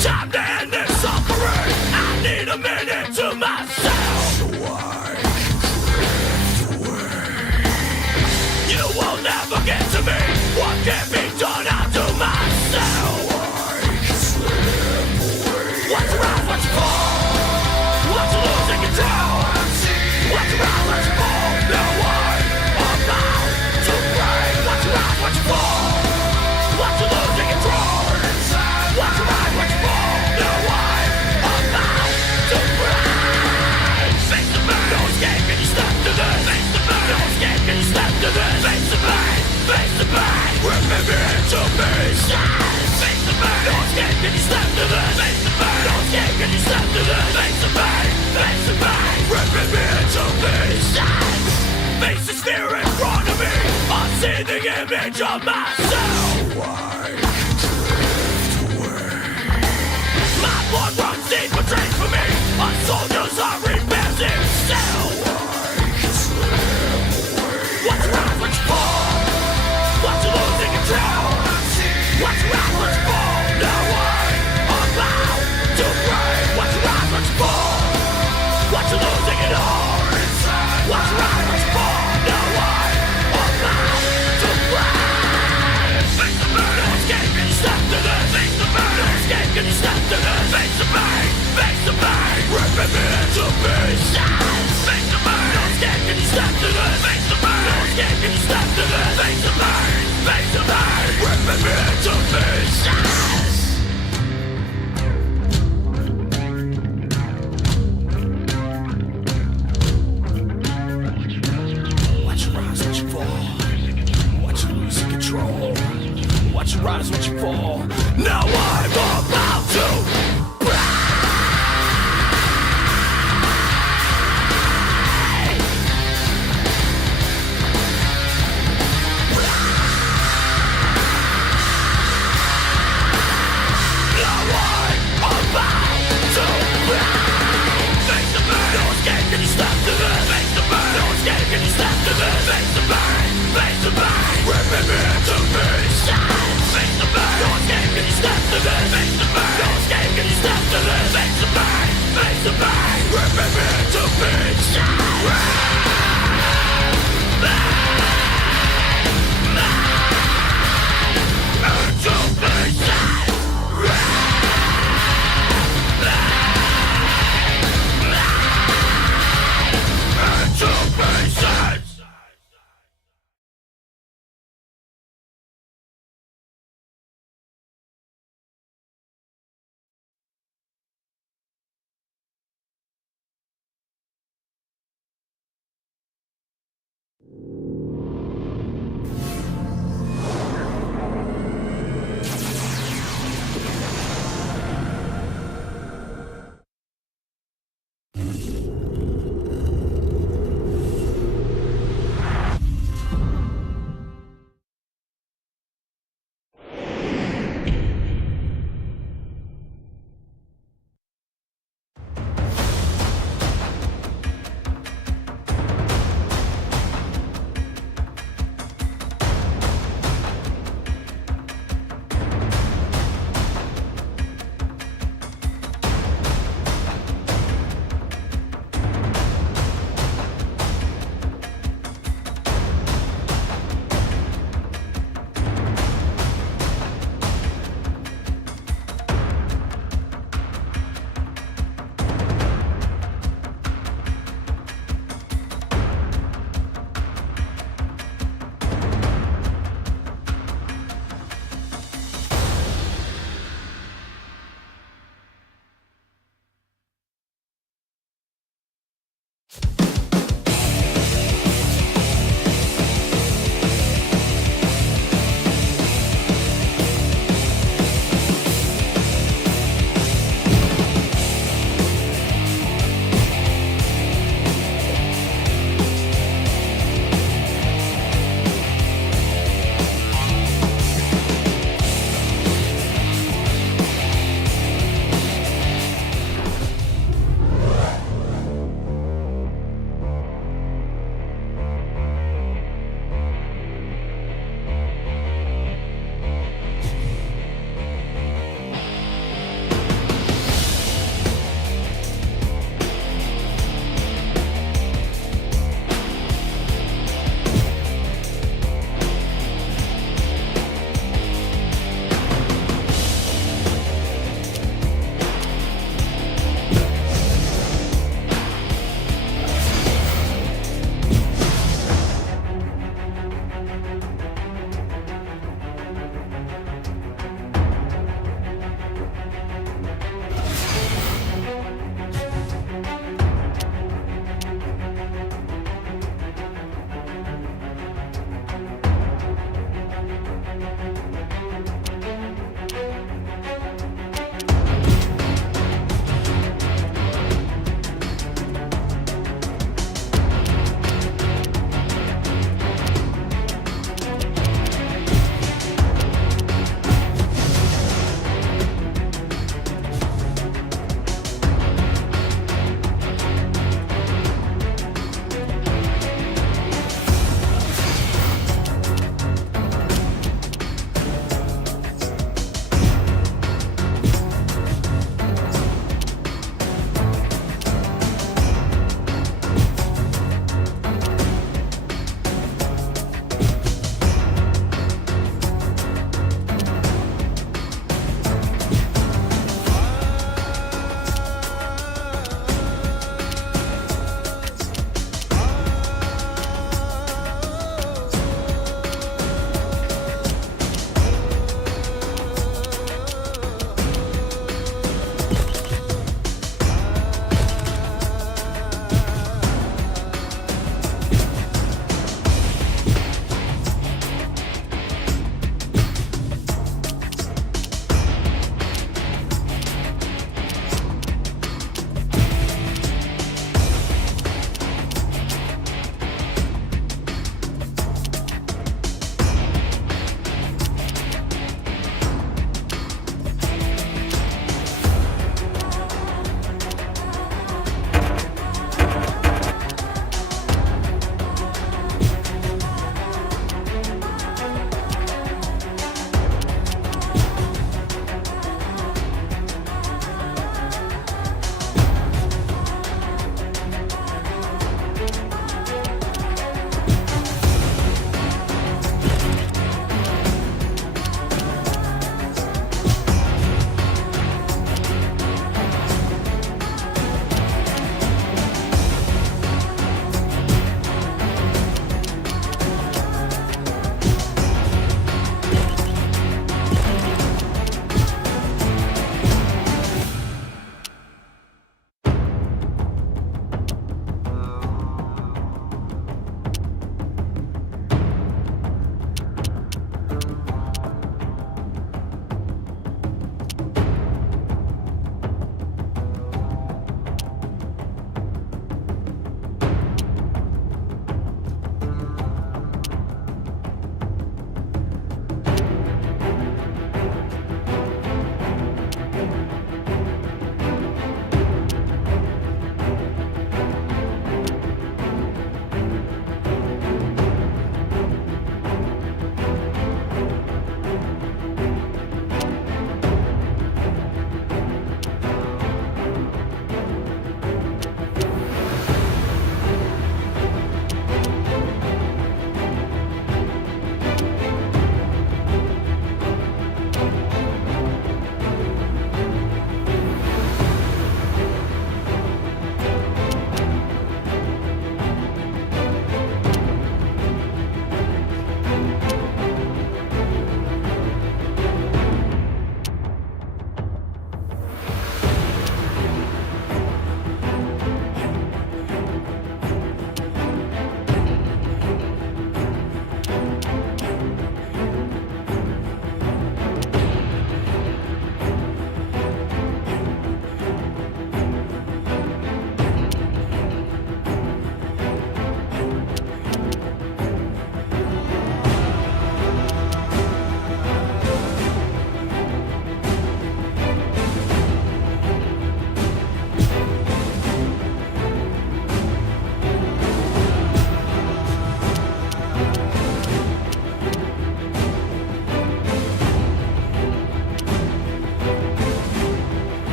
Time to end this suffering. I need a minute to myself, so I can drift away. You will never get to me. What can't be done, I'll do myself, so I can slip away. What's around, what's for? What's losing control? What's around, what's for? No one about to break. What's around, what's for? What's losing control? What's around, what's for? No one about to break. Face the burn, no escape, can you step to this? Face the burn, no escape, can you step to this? Face the pain, face the pain, ripping me into pieces. Face the burn, no escape, can you step to this? Face the burn, no escape, can you step to this? Face the pain, ripping me into pieces. Face the fear in front of me, I see the image of myself, so I can drift away. My blood runs deep, betrayed for me. Our soldiers are rebuilding still, so I can slip away. What's around, what's for? What's losing control? What's around, what's for? No one about to break. What's around, what's for? What's losing it all? What's around, what's for? No one about to break. Face the burn, no escape, can you step to this? Face the burn, no escape, can you step to this? Face the pain, ripping me into pieces. Face the burn, no escape, can you step to this? Face the burn, no escape, can you step to this? Face the pain, ripping me into pieces. Watch your rise, watch you fall. Watch you losing control. Watch you rise, watch you fall. Now I'm about to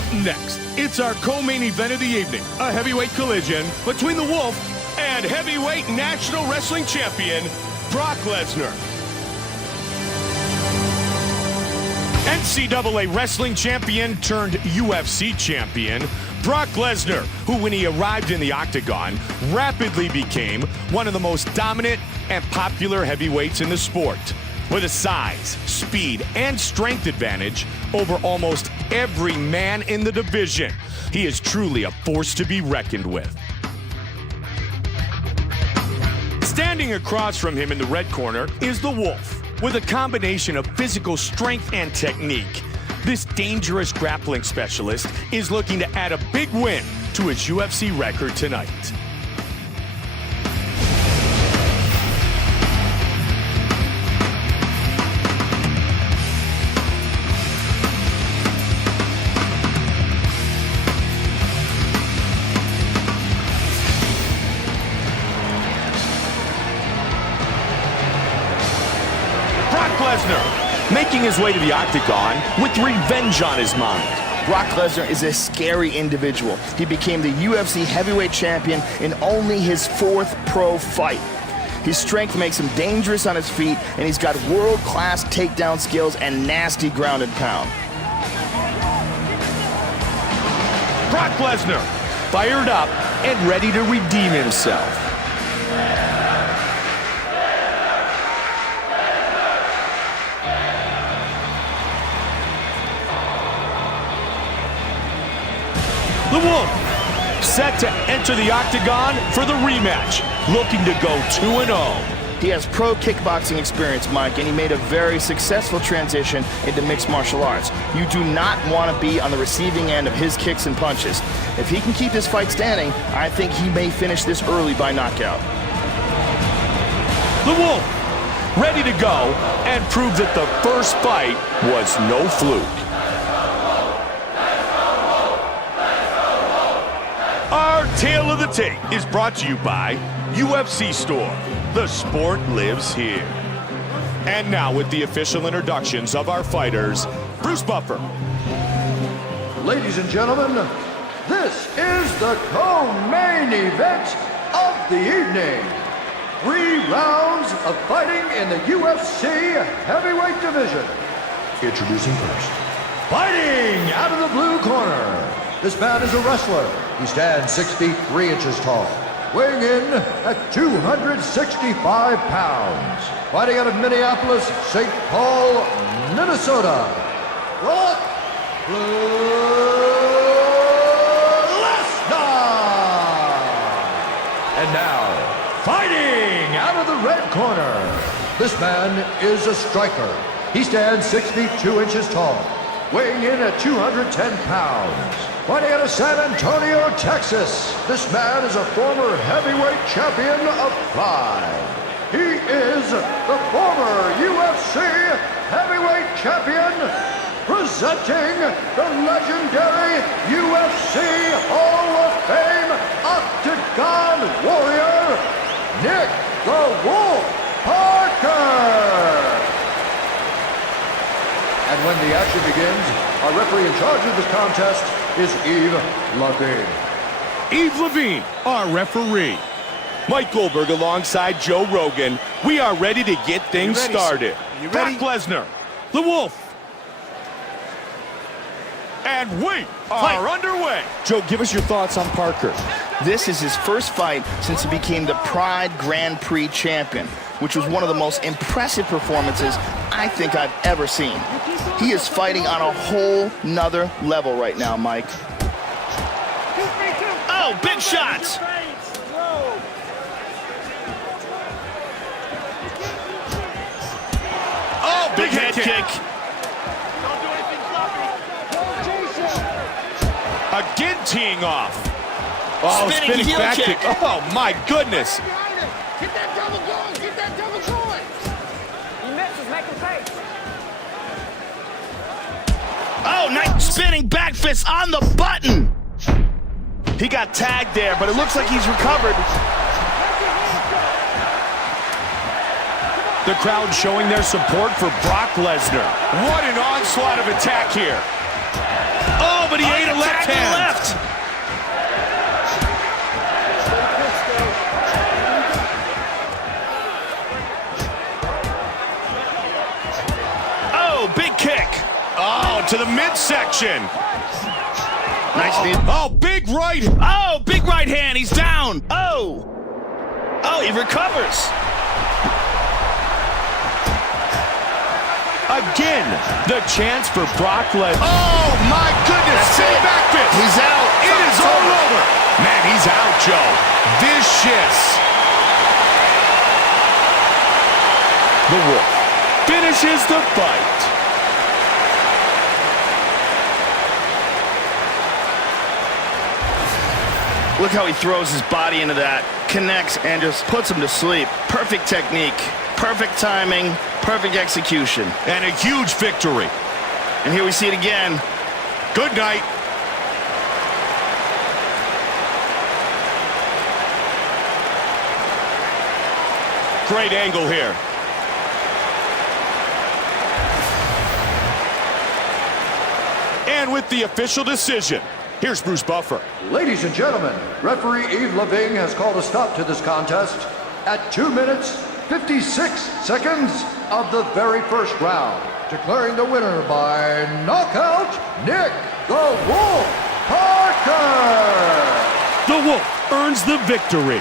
Up next, it's our co-main event of the evening, a heavyweight collision between the Wolf and heavyweight national wrestling champion, Brock Lesnar. NCAA wrestling champion turned UFC champion, Brock Lesnar, who when he arrived in the octagon, rapidly became one of the most dominant and popular heavyweights in the sport. With a size, speed, and strength advantage over almost every man in the division, he is truly a force to be reckoned with. Standing across from him in the red corner is the Wolf. With a combination of physical strength and technique, this dangerous grappling specialist is looking to add a big win to his UFC record tonight. Lesnar, making his way to the octagon with revenge on his mind. Brock Lesnar is a scary individual. He became the UFC heavyweight champion in only his 4th pro fight. His strength makes him dangerous on his feet, and he's got world-class takedown skills and nasty ground and pound. Brock Lesnar, fired up and ready to redeem himself. The Wolf, set to enter the octagon for the rematch, looking to go 2-0. He has pro kickboxing experience, Mike, and he made a very successful transition into mixed martial arts. You do not want to be on the receiving end of his kicks and punches. If he can keep this fight standing, I think he may finish this early by knockout. The Wolf, ready to go and prove that the first fight was no fluke. Our Tale of the Tape is brought to you by UFC Store. The sport lives here. And now with the official introductions of our fighters, Bruce Buffer. Ladies and gentlemen, this is the co-main event of the evening. 3 rounds of fighting in the UFC heavyweight division. Introducing first. Fighting out of the blue corner. This man is a wrestler. He stands 6 feet 3 inches tall, weighing in at 265 pounds. Fighting out of Minneapolis, St. Paul, Minnesota, Brock Lesnar. And now, fighting out of the red corner. This man is a striker. He stands 6 feet 2 inches tall, weighing in at 210 pounds. Fighting out of San Antonio, Texas, this man is a former heavyweight champion of Pride. He is the former UFC heavyweight champion, presenting the legendary UFC Hall of Fame Octagon Warrior, Nick the Wolf Parker. And when the action begins, our referee in charge of this contest is Yves Lavigne. Yves Lavigne, our referee. Mike Goldberg alongside Joe Rogan. We are ready to get things started. Brock Lesnar, the Wolf. And we are underway. Joe, give us your thoughts on Parker. This is his first fight since he became the Pride Grand Prix champion, which was one of the most impressive performances I think I've ever seen. He is fighting on a whole nother level right now, Mike. Oh, big shots! Oh, big head kick. Again teeing off. Oh, spinning back kick. Oh, my goodness. Get that double going! Get that double going! He misses, make him pay. Oh, nice spinning back fist on the button. He got tagged there, but it looks like he's recovered. The crowd showing their support for Brock Lesnar. What an onslaught of attack here. Oh, but he ate a left hand. Left. Oh, big kick. Oh, to the midsection. Nice knee. Oh, big right. Oh, big right hand. He's down. Oh. Oh, he recovers. Again, the chance for Brock Lesnar. Oh, my goodness. That's Stay it. back fist. He's out. It is all over. Man, he's out, Joe. Vicious. The Wolf finishes the fight. Look how he throws his body into that, connects, and just puts him to sleep. Perfect technique, perfect timing, perfect execution. And a huge victory. And here we see it again. Good night. Great angle here. And with the official decision, here's Bruce Buffer. Ladies and gentlemen, referee Yves Leving has called a stop to this contest at 2 minutes, 56 seconds of the very first round, declaring the winner by knockout, Nick the Wolf Parker. The Wolf earns the victory.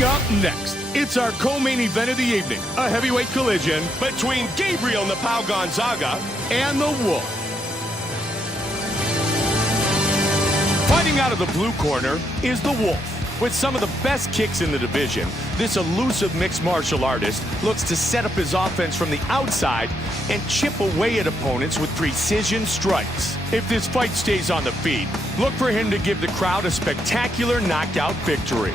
Up next, it's our co-main event of the evening, a heavyweight collision between Gabriel Napao Gonzaga and the Wolf. Fighting out of the blue corner is the Wolf. With some of the best kicks in the division, this elusive mixed martial artist looks to set up his offense from the outside and chip away at opponents with precision strikes. If this fight stays on the feet, look for him to give the crowd a spectacular knockout victory.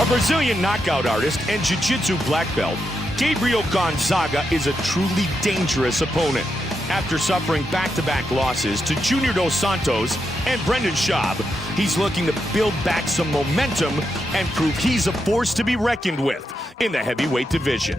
A Brazilian knockout artist and jiu-jitsu black belt, Gabriel Gonzaga is a truly dangerous opponent. After suffering back-to-back losses to Junior Dos Santos and Brendan Schaub, He's looking to build back some momentum and prove he's a force to be reckoned with in the heavyweight division.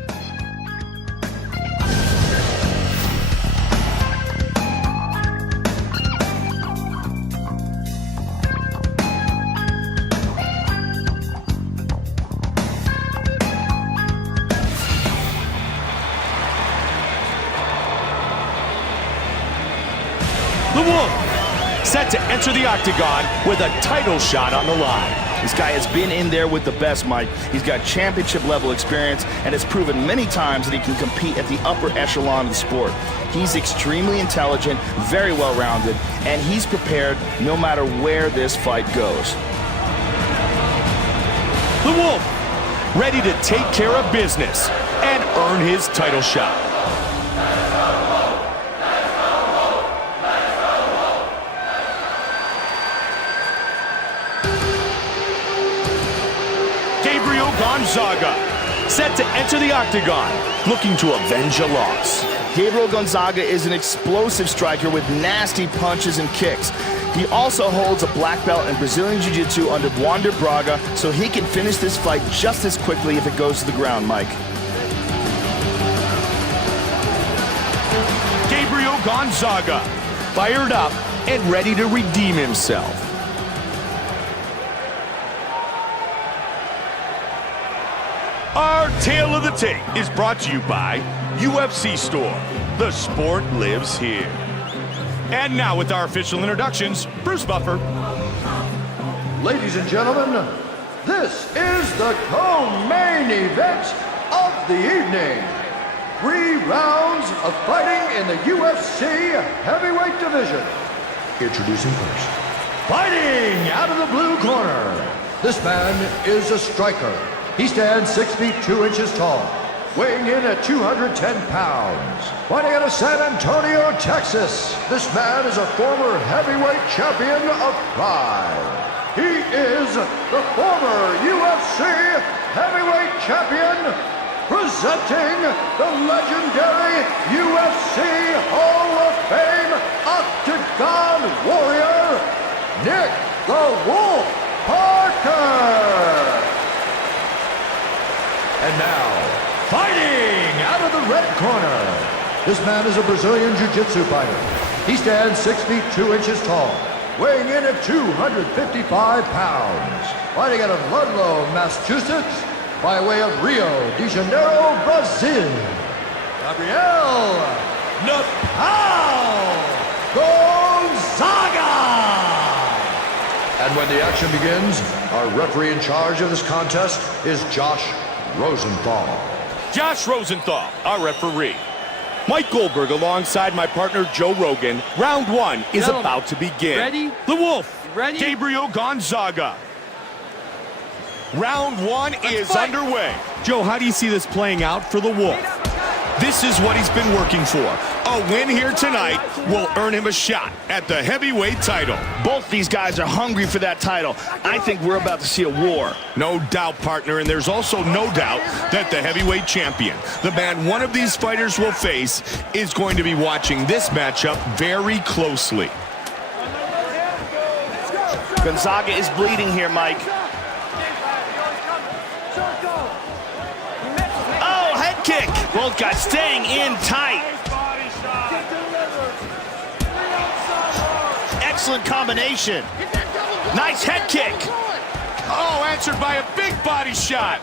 The Wolf, set to enter the octagon with a title shot on the line. This guy has been in there with the best, Mike. He's got championship-level experience and has proven many times that he can compete at the upper echelon of the sport. He's extremely intelligent, very well-rounded, and he's prepared no matter where this fight goes. The Wolf, ready to take care of business and earn his title shot. Gonzaga, set to enter the octagon, looking to avenge a loss. Gabriel Gonzaga is an explosive striker with nasty punches and kicks. He also holds a black belt in Brazilian Jiu-Jitsu under Wander Braga, so he can finish this fight just as quickly if it goes to the ground, Mike. Gabriel Gonzaga, fired up and ready to redeem himself. Our tale of the tape is brought to you by UFC Store. The sport lives here. And now with our official introductions, Bruce Buffer. Ladies and gentlemen, this is the co-main event of the evening. 3 rounds of fighting in the UFC heavyweight division. Introducing first. Fighting out of the blue corner. This man is a striker. He stands 6 feet 2 inches tall, weighing in at 210 pounds. Fighting out of San Antonio, Texas, this man is a former heavyweight champion of Pride. He is the former UFC heavyweight champion, presenting the legendary UFC Hall of Fame Octagon Warrior, Nick the Wolf Parker. And now, fighting out of the red corner. This man is a Brazilian Jiu-Jitsu fighter. He stands 6 feet 2 inches tall, weighing in at 255 pounds. Fighting out of Ludlow, Massachusetts, by way of Rio de Janeiro, Brazil, Gabriel Napao Gonzaga. And when the action begins, our referee in charge of this contest is Josh Rosenthal. Josh Rosenthal, our referee. Mike Goldberg alongside my partner Joe Rogan. Round 1 is about to begin. Ready? The Wolf, Ready? Gabriel Gonzaga. Round 1 is fight. underway. Joe, how do you see this playing out for the Wolf? This is what he's been working for. A win here tonight will earn him a shot at the heavyweight title. Both these guys are hungry for that title. I think we're about to see a war. No doubt, partner, and there's also no doubt that the heavyweight champion, the man one of these fighters will face, is going to be watching this matchup very closely. Gonzaga is bleeding here, Mike. Oh, head kick. Both guys staying in tight. Excellent combination. Nice head kick. Oh, answered by a big body shot.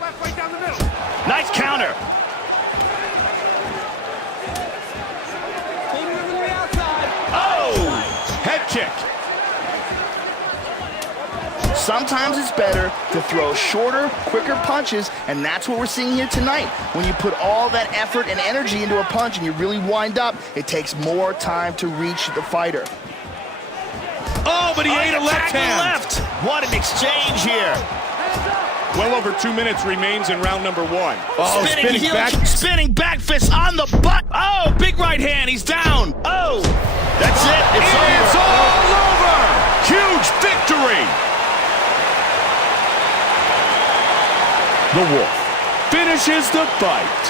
Nice counter. Oh, head kick. Sometimes it's better to throw shorter, quicker punches, and that's what we're seeing here tonight. When you put all that effort and energy into a punch and you really wind up, it takes more time to reach the fighter. Oh, but he ate a left hand. Left. What an exchange here. Well over 2 minutes remains in round number 1. Oh, spinning back fist on the butt. Oh, big right hand. He's down. Oh, that's it. It's all over. Huge victory. The Wolf finishes the fight.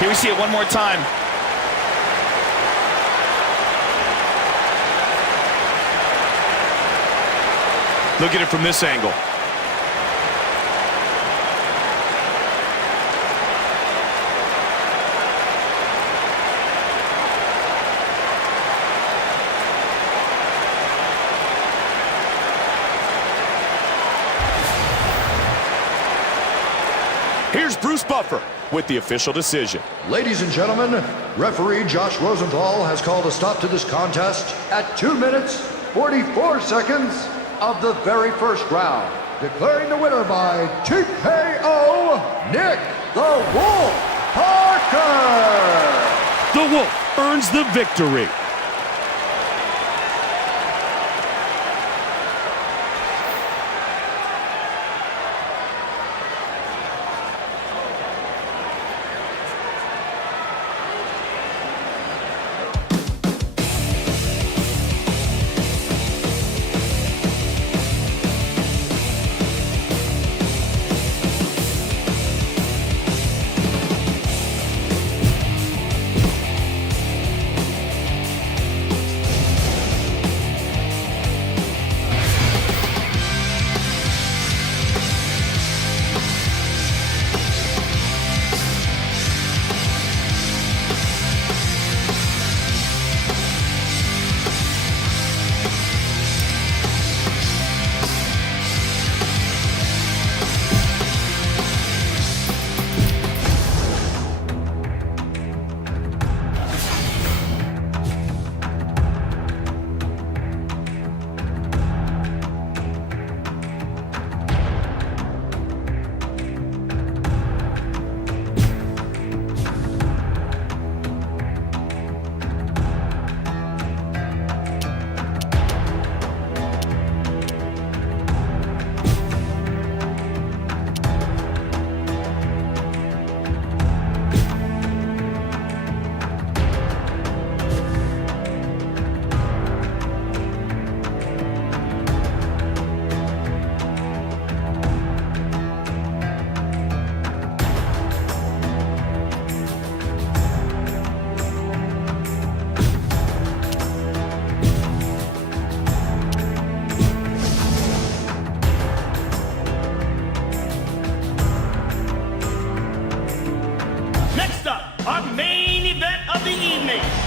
Here we see it one more time. Look at it from this angle. Here's Bruce Buffer with the official decision. Ladies and gentlemen, referee Josh Rosenthal has called a stop to this contest at 2 minutes, 44 seconds of the very first round, declaring the winner by TKO, Nick the Wolf Parker. The Wolf earns the victory.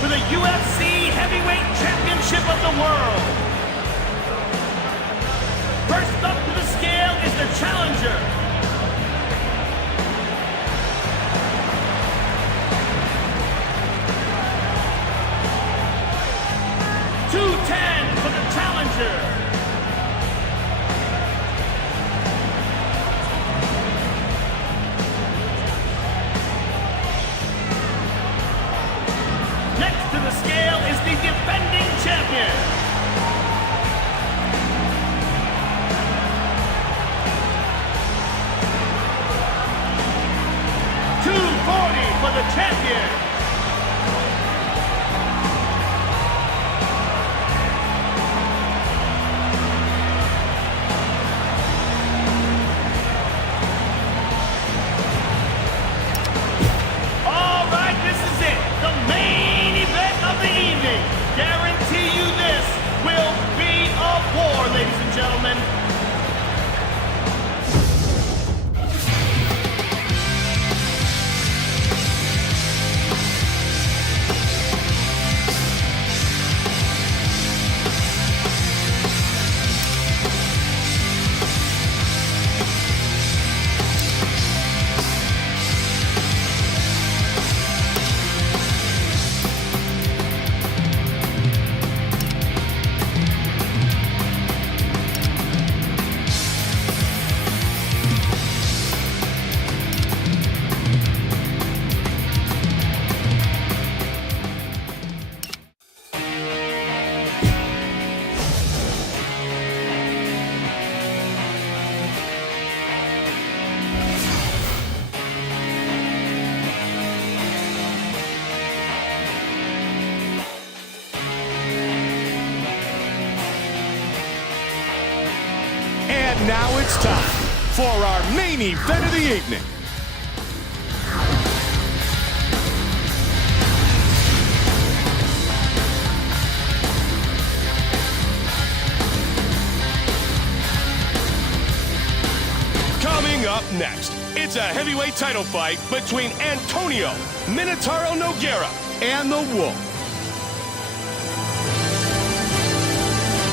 For the UFC Heavyweight Championship of the world. First up to the scale is the challenger. $210 for the challenger. Scale is the defending champion. $240 for the champion. All right, this is it. The main event of the evening. Guarantee you this will be a war, ladies and gentlemen. And now it's time for our main event of the evening. next, it's a heavyweight title fight between Antonio Minotauro Nogueira and the Wolf.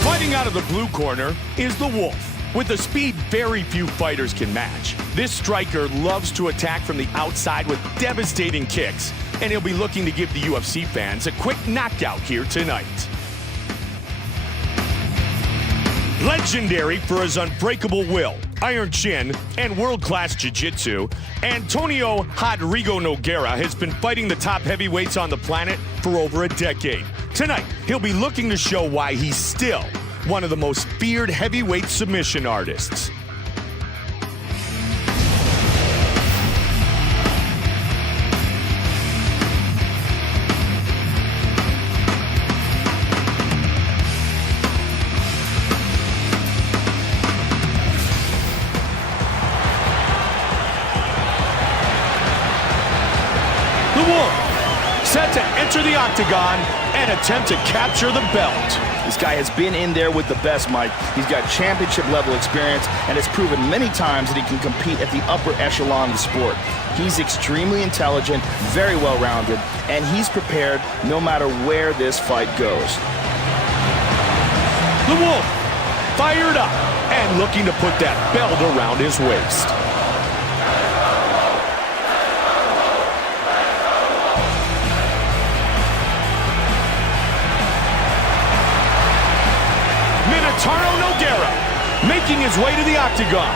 Fighting out of the blue corner is the Wolf. With a speed very few fighters can match, this striker loves to attack from the outside with devastating kicks, and he'll be looking to give the UFC fans a quick knockout here tonight. Legendary for his unbreakable will, iron chin, and world-class jiu-jitsu, Antonio Rodrigo Nogueira has been fighting the top heavyweights on the planet for over a decade. Tonight, he'll be looking to show why he's still one of the most feared heavyweight submission artists. The Wolf, set to enter the octagon and attempt to capture the belt. This guy has been in there with the best, Mike. He's got championship-level experience and has proven many times that he can compete at the upper echelon of the sport. He's extremely intelligent, very well-rounded, and he's prepared no matter where this fight goes. The Wolf, fired up and looking to put that belt around his waist. Minotauro Nogueira making his way to the octagon,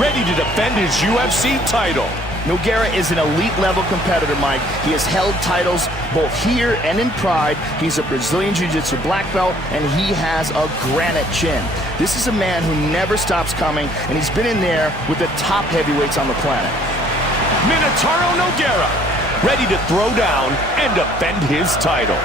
ready to defend his UFC title. Nogueira is an elite-level competitor, Mike. He has held titles both here and in Pride. He's a Brazilian Jiu-Jitsu black belt, and he has a granite chin. This is a man who never stops coming, and he's been in there with the top heavyweights on the planet. Minotauro Nogueira, ready to throw down and defend his title.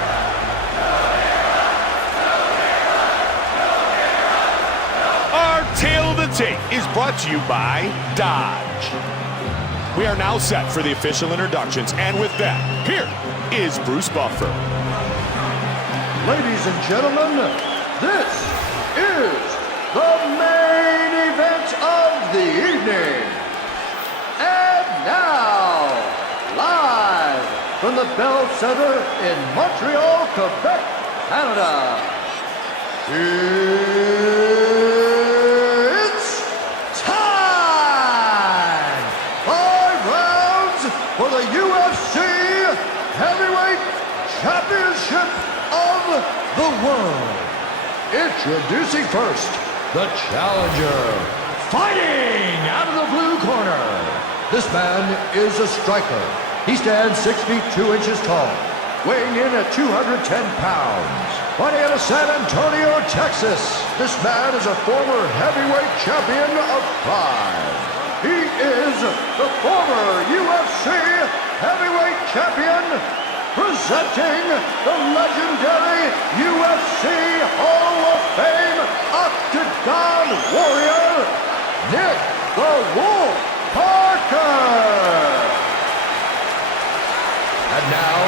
Our Tale of the Tape is brought to you by Dodge. We are now set for the official introductions, and with that, here is Bruce Buffer. Ladies and gentlemen, this is the main event of the evening. And now, live from the Bell Center in Montreal, Quebec, Canada, it's time! 5 rounds for the UFC Heavyweight Championship of the World. Introducing first, the challenger, fighting out of the blue corner. This man is a striker. He stands 6 feet 2 inches tall, weighing in at 210 pounds. Fighting out of San Antonio, Texas, this man is a former heavyweight champion of Pride. He is the former UFC heavyweight champion, presenting the legendary UFC Hall of Fame Octagon Warrior, Nick the Wolf Parker. And now,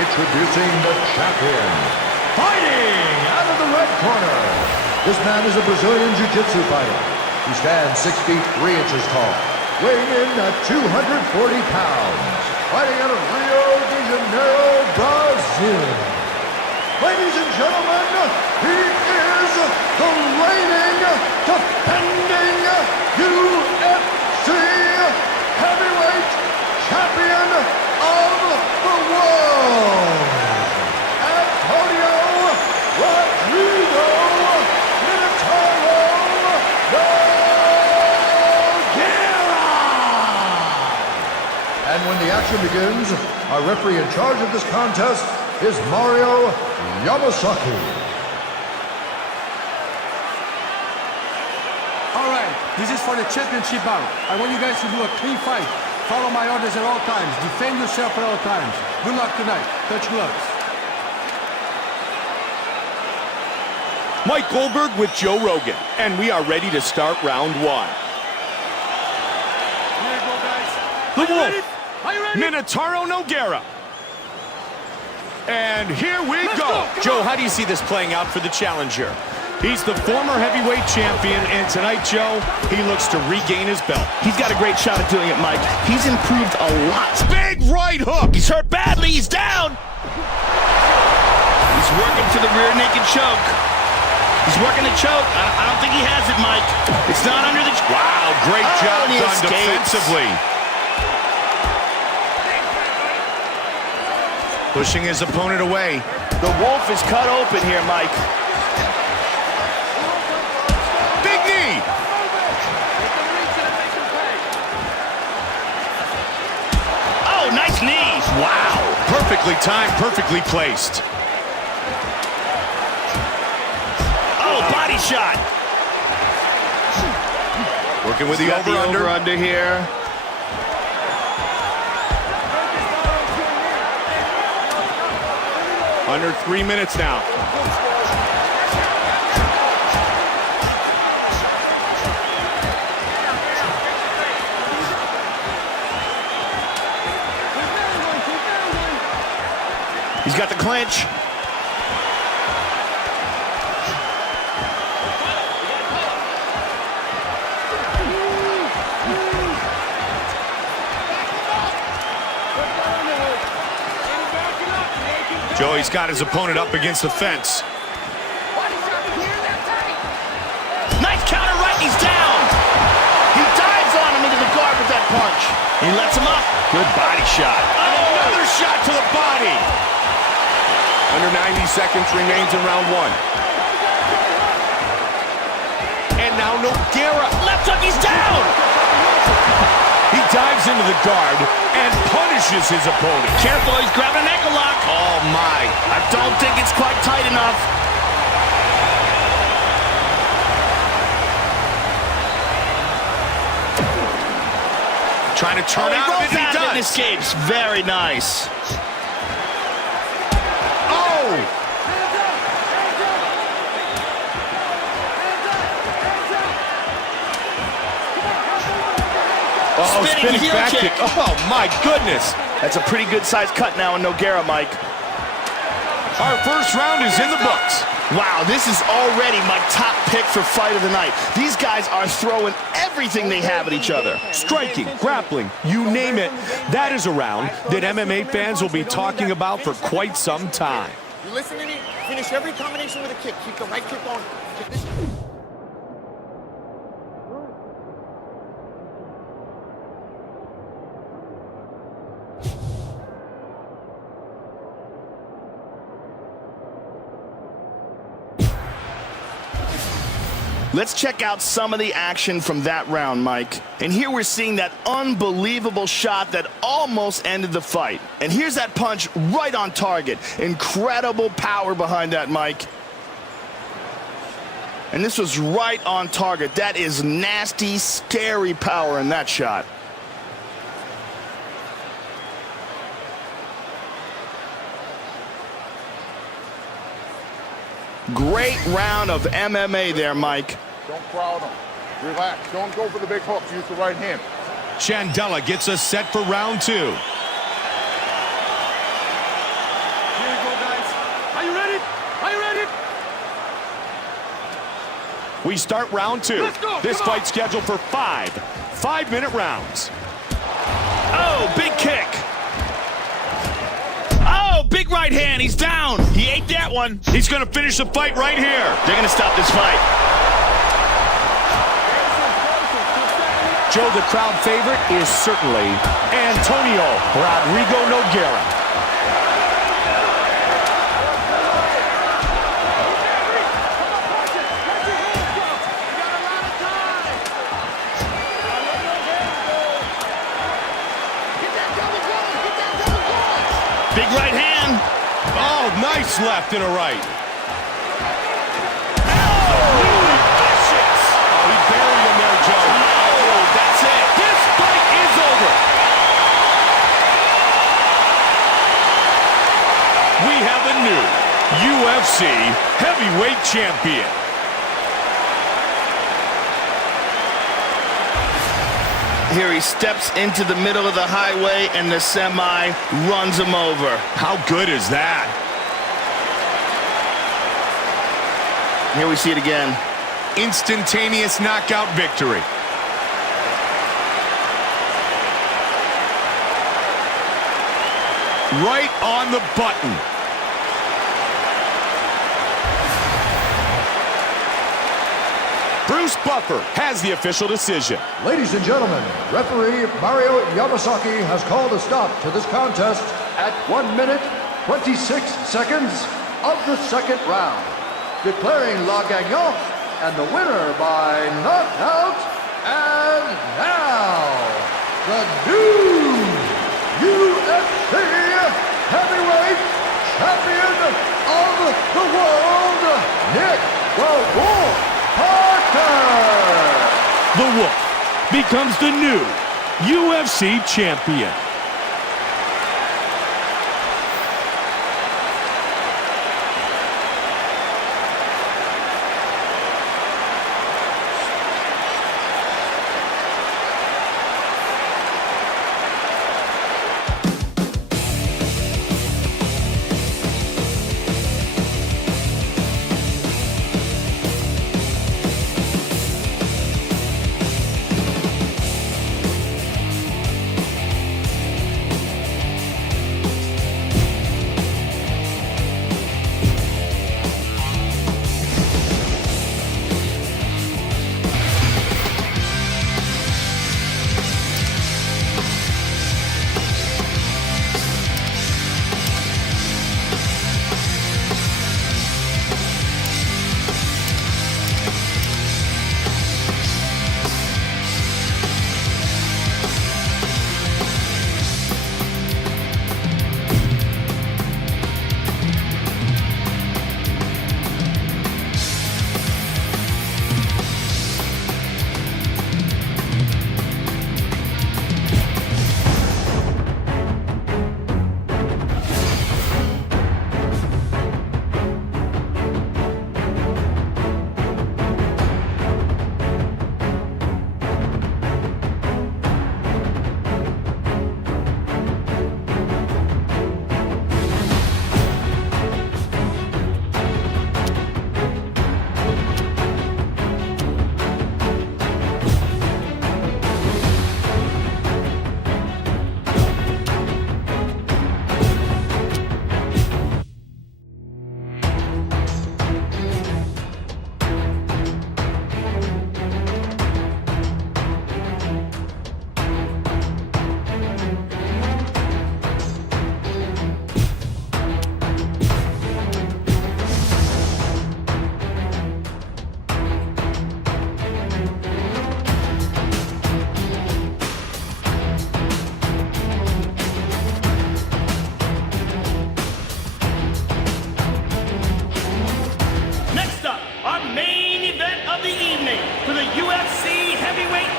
introducing the champion, fighting out of the red corner. This man is a Brazilian Jiu-Jitsu fighter. He stands 6 feet 3 inches tall, weighing in at 240 pounds. Fighting out of Rio de Janeiro, Brazil. Ladies and gentlemen, he is the reigning, defending UFC heavyweight champion of the world, Antonio Rodrigo Minotauro Nogueira. And when the action begins, our referee in charge of this contest is Mario Yamasaki. All right, this is for the championship bout. I want you guys to do a clean fight. Follow my orders at all times. Defend yourself at all times. Good luck tonight. Touch gloves. Mike Goldberg with Joe Rogan, and we are ready to start round 1. Here we go, guys. The Are you Wolf, ready? Are you ready? Minotauro Nogueira. And here we Let's go. go, come Joe, on. how do you see this playing out for the challenger? He's the former heavyweight champion, and tonight, Joe, he looks to regain his belt. He's got a great shot at doing it, Mike. He's improved a lot. Big right hook. He's hurt badly. He's down. He's working for the rear naked choke. He's working the choke. I don't think he has it, Mike. It's not under the... Wow, great job and he done escapes. defensively. Pushing his opponent away. The Wolf is cut open here, Mike. Big knee. Oh, nice knee. Wow, perfectly timed, perfectly placed. Oh, body shot. Working with the Got the over-under. over-under here. Under 3 minutes now. He's got the clinch. Joey's got his opponent up against the fence. Nice counter right. He's down. He dives on him into the guard with that punch. He lets him up. Good body shot. Another shot to the body. Under 90 seconds remains in round one. And now Nogueira. Left hook. He's down. He dives into the guard and punishes his opponent. Careful. He's grabbing an ankle lock. Oh, my. I don't think it's quite tight enough. Trying to turn out of it, He he does. does. Escapes. Very nice. Oh! Oh, Spinning heel back kick. Oh, my goodness. That's a pretty good sized cut now in Nogueira, Mike. Our first round is in the books. Wow, this is already my top pick for fight of the night. These guys are throwing everything they have at each other. Striking, grappling, you name it. That is a round that MMA fans will be talking about for quite some time. You listen to me? Finish every combination with a kick. Keep the right kick going. Kick this. Let's check out some of the action from that round, Mike. And here we're seeing that unbelievable shot that almost ended the fight. And here's that punch right on target. Incredible power behind that, Mike. And this was right on target. That is nasty, scary power in that shot. Great round of MMA there, Mike. Don't crowd him. Relax. Don't go for the big hooks. Use the right hand. Chandela gets us set for round two. Here you go, guys. Are you ready? Are you ready? We start round two. Let's go, This come on. fight's scheduled for 5 5-minute rounds. Oh, big kick. Oh, big right hand. He's down. He ate that one. He's going to finish the fight right here. They're going to stop this fight. Joe, the crowd favorite is certainly Antonio Rodrigo Nogueira. Big right hand. Oh, nice left and a right. Vicious. Oh, he buried him there, Joe. Oh, that's it. This fight is over. We have a new UFC heavyweight champion. Here he steps into the middle of the highway and the semi runs him over. How good is that? Here we see it again. Instantaneous knockout victory. Right on the button. Bruce Buffer has the official decision. Ladies and gentlemen, referee Mario Yamasaki has called a stop to this contest at 1 minute, 26 seconds of the second round, declaring La Gagnante and the winner by knockout, and now, the new UFC heavyweight champion of the world, Nick the Wolf Parker! The Wolf becomes the new UFC champion.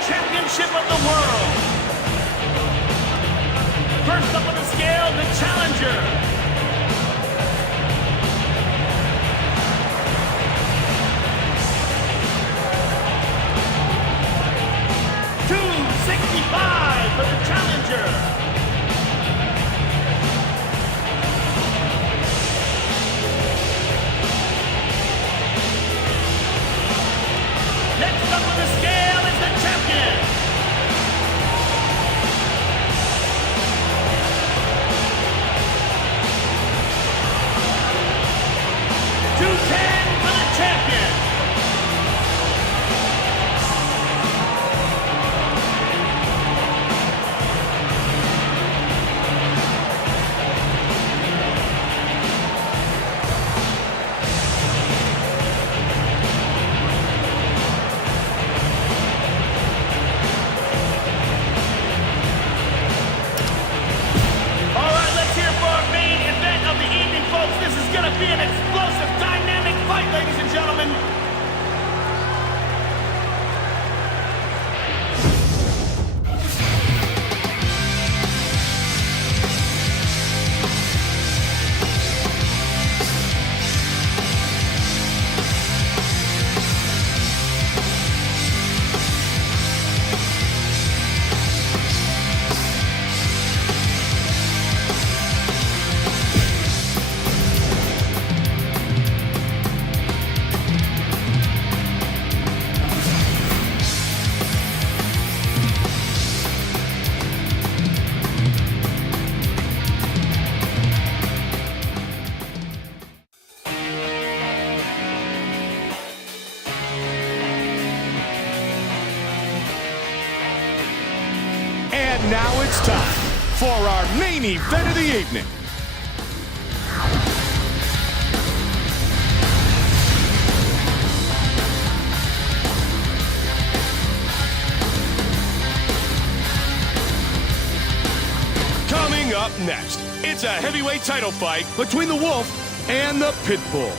Championship of the world. First up on the scale, the challenger. $265 for the challenger. Next up on the scale is the champion. And now it's time for our main event of the evening. Coming up next, it's a heavyweight title fight between the Wolf and the Pitbull.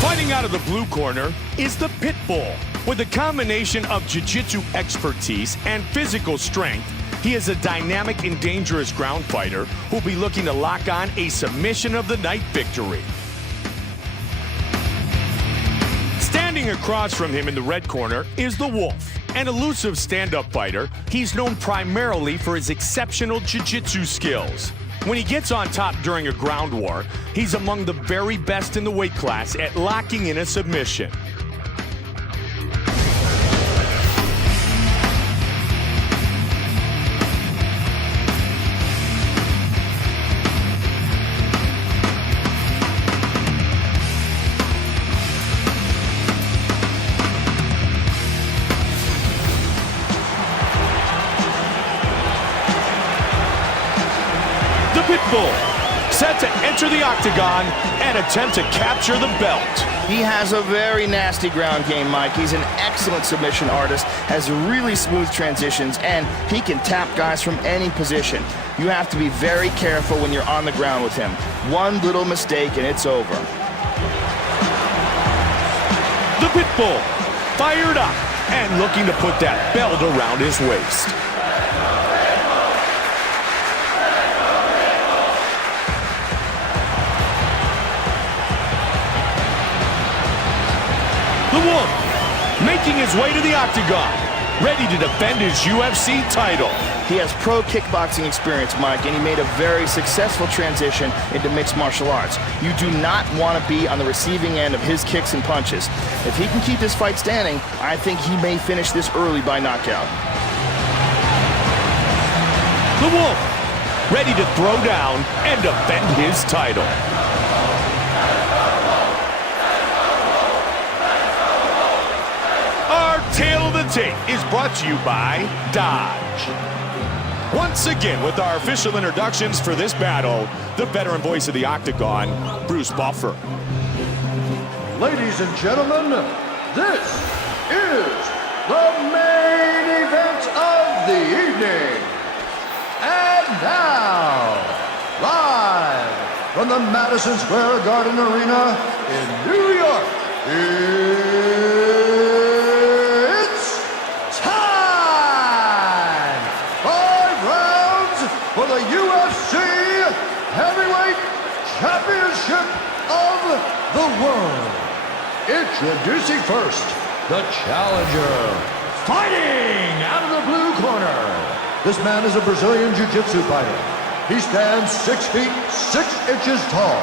Fighting out of the blue corner is the Pitbull. With a combination of jiu-jitsu expertise and physical strength, he is a dynamic and dangerous ground fighter who'll be looking to lock on a submission of the night victory. Standing across from him in the red corner is the Wolf, an elusive stand-up fighter. He's known primarily for his exceptional jiu-jitsu skills. When he gets on top during a ground war, he's among the very best in the weight class at locking in a submission. Pitbull, set to enter the octagon and attempt to capture the belt. He has a very nasty ground game, Mike. He's an excellent submission artist, has really smooth transitions, and he can tap guys from any position. You have to be very careful when you're on the ground with him. One little mistake and it's over. The Pitbull, fired up and looking to put that belt around his waist. The Wolf, making his way to the octagon, ready to defend his UFC title. He has pro kickboxing experience, Mike, and he made a very successful transition into mixed martial arts. You do not want to be on the receiving end of his kicks and punches. If he can keep this fight standing, I think he may finish this early by knockout. The Wolf, ready to throw down and defend his title. Tale of the Tape is brought to you by Dodge. Once again, with our official introductions for this battle, the veteran voice of the Octagon, Bruce Buffer. Ladies and gentlemen, this is the main event of the evening. And now, live from the Madison Square Garden Arena in New York, for the UFC Heavyweight Championship of the World. Introducing first, the challenger. Fighting out of the blue corner. This man is a Brazilian Jiu-Jitsu fighter. He stands 6 feet 6 inches tall,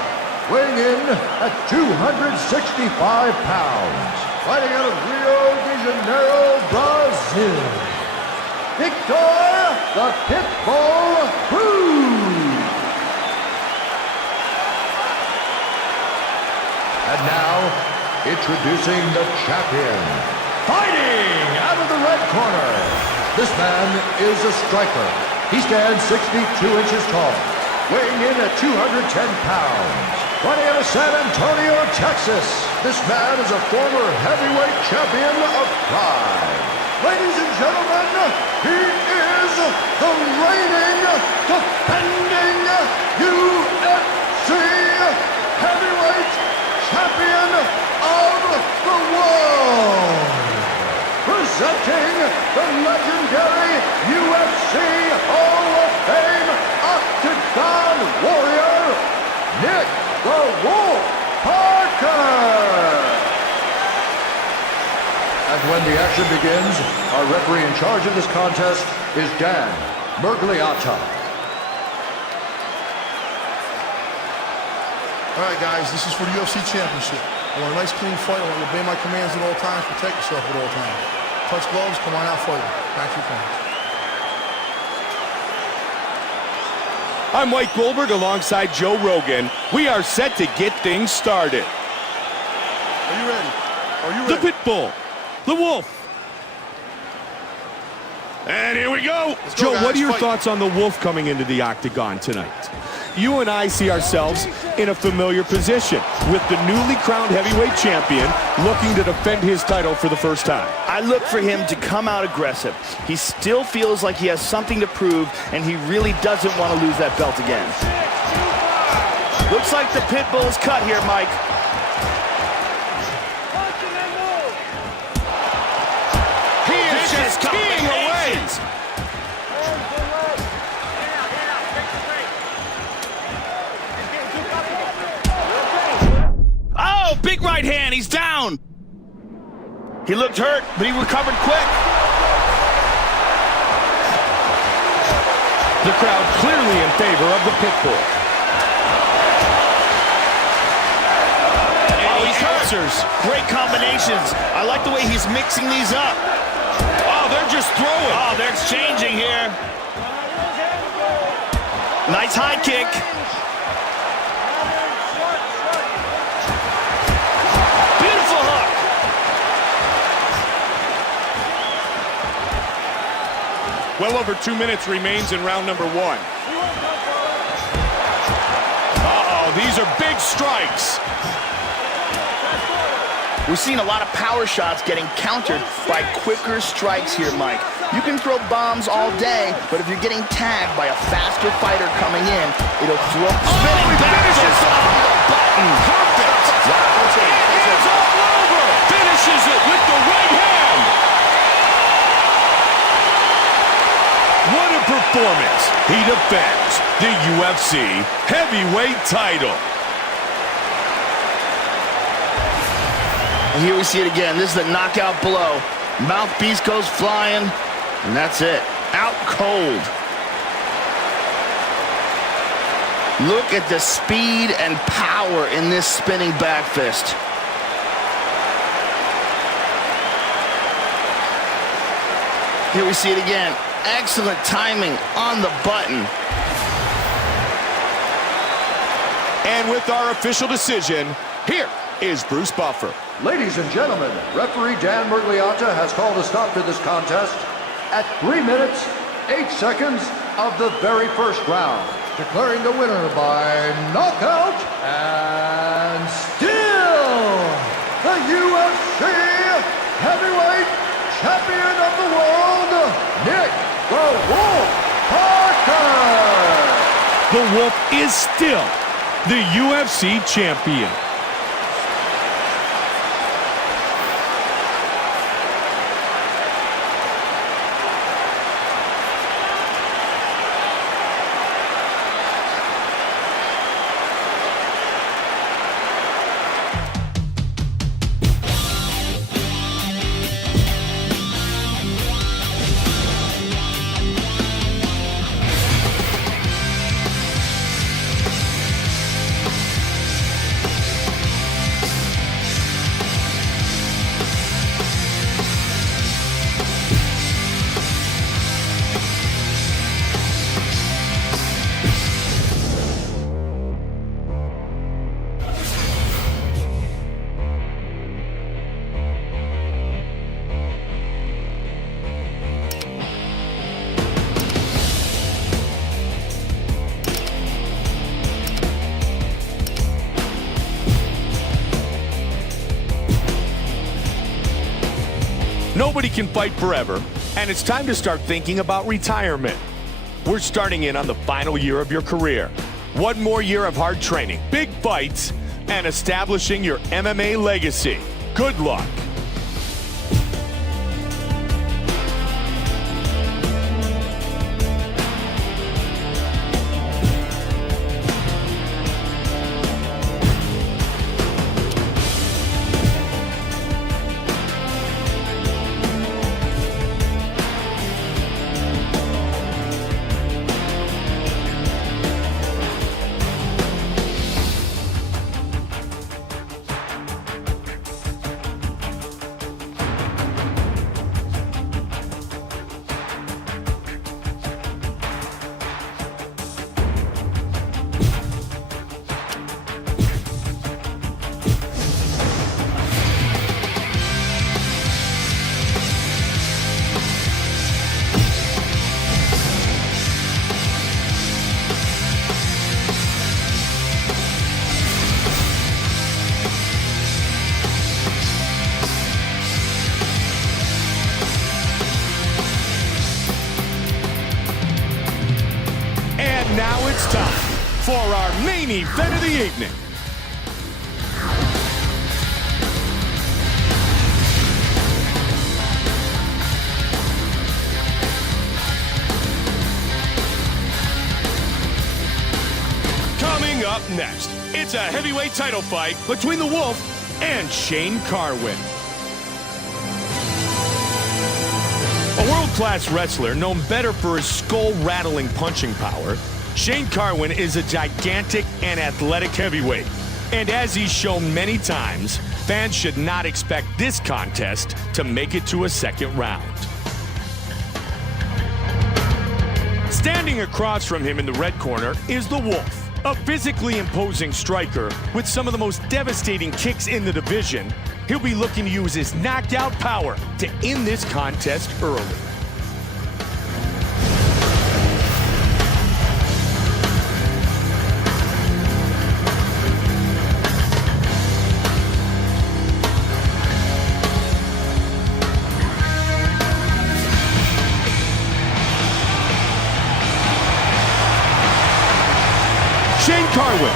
weighing in at 265 pounds. Fighting out of Rio de Janeiro, Brazil. Victor the Pitbull Cruz. And now, introducing the champion. Fighting out of the red corner. This man is a striker. He stands 6 feet 2 inches tall, weighing in at 210 pounds. Fighting out of San Antonio, Texas. This man is a former heavyweight champion of Pride. Ladies and gentlemen, he is the reigning, defending UFC heavyweight champion of the world. Presenting the legendary UFC Hall of Fame Octagon Warrior, Nick the Wolf Parker. And when the action begins, our referee in charge of this contest is Dan Mergliata. All right, guys, this is for the UFC Championship. I want a nice, clean fight. I want you to obey my commands at all times, protect yourself at all times. Touch gloves, come on out, fight. Back to your corners. I'm Mike Goldberg alongside Joe Rogan. We are set to get things started. Are you ready? Are you ready? The Pitbull, the Wolf. And here we go. Joe, guys, what are your fight. thoughts on the Wolf coming into the octagon tonight? You and I see ourselves in a familiar position with the newly crowned heavyweight champion looking to defend his title for the first time. I look for him to come out aggressive. He still feels like he has something to prove, and he really doesn't want to lose that belt again. Looks like the pit bull is cut here, Mike. He is just keying away. Oh, big right hand. He's down. He looked hurt, but he recovered quick. The crowd clearly in favor of the pit bull. Oh, he answers. Great combinations. I like the way he's mixing these up. Oh, they're just throwing. Oh, they're exchanging here. Nice high kick. Beautiful hook. Well over 2 minutes remains in round number 1. Uh-oh, these are big strikes. We're seeing a lot of power shots getting countered by quicker strikes here, Mike. You can throw bombs all day, but if you're getting tagged by a faster fighter coming in, it'll throw... Spinning finishes on the button. Perfect. It's all over. Finishes it with the right hand. What a performance. He defends the UFC heavyweight title. And here we see it again. This is the knockout blow. Mouthpiece goes flying, and that's it. Out cold. Look at the speed and power in this spinning back fist. Here we see it again. Excellent timing on the button. And with our official decision, here is Bruce Buffer. Ladies and gentlemen, referee Dan Mergliata has called a stop to this contest at 3 minutes, 8 seconds of the very first round, declaring the winner by knockout and still the UFC heavyweight champion of the world, Nick the Wolf Parker. The Wolf is still the UFC champion. Nobody can fight forever, and it's time to start thinking about retirement. We're starting in on the final year of your career. One more year of hard training, big fights, and establishing your MMA legacy. Good luck. our main event of the evening. Coming up next, it's a heavyweight title fight between the Wolf and Shane Carwin. A world-class wrestler known better for his skull-rattling punching power, Shane Carwin is a gigantic and athletic heavyweight. And as he's shown many times, fans should not expect this contest to make it to a second round. Standing across from him in the red corner is the Wolf, a physically imposing striker with some of the most devastating kicks in the division. He'll be looking to use his knockout power to end this contest early. Shane Carwin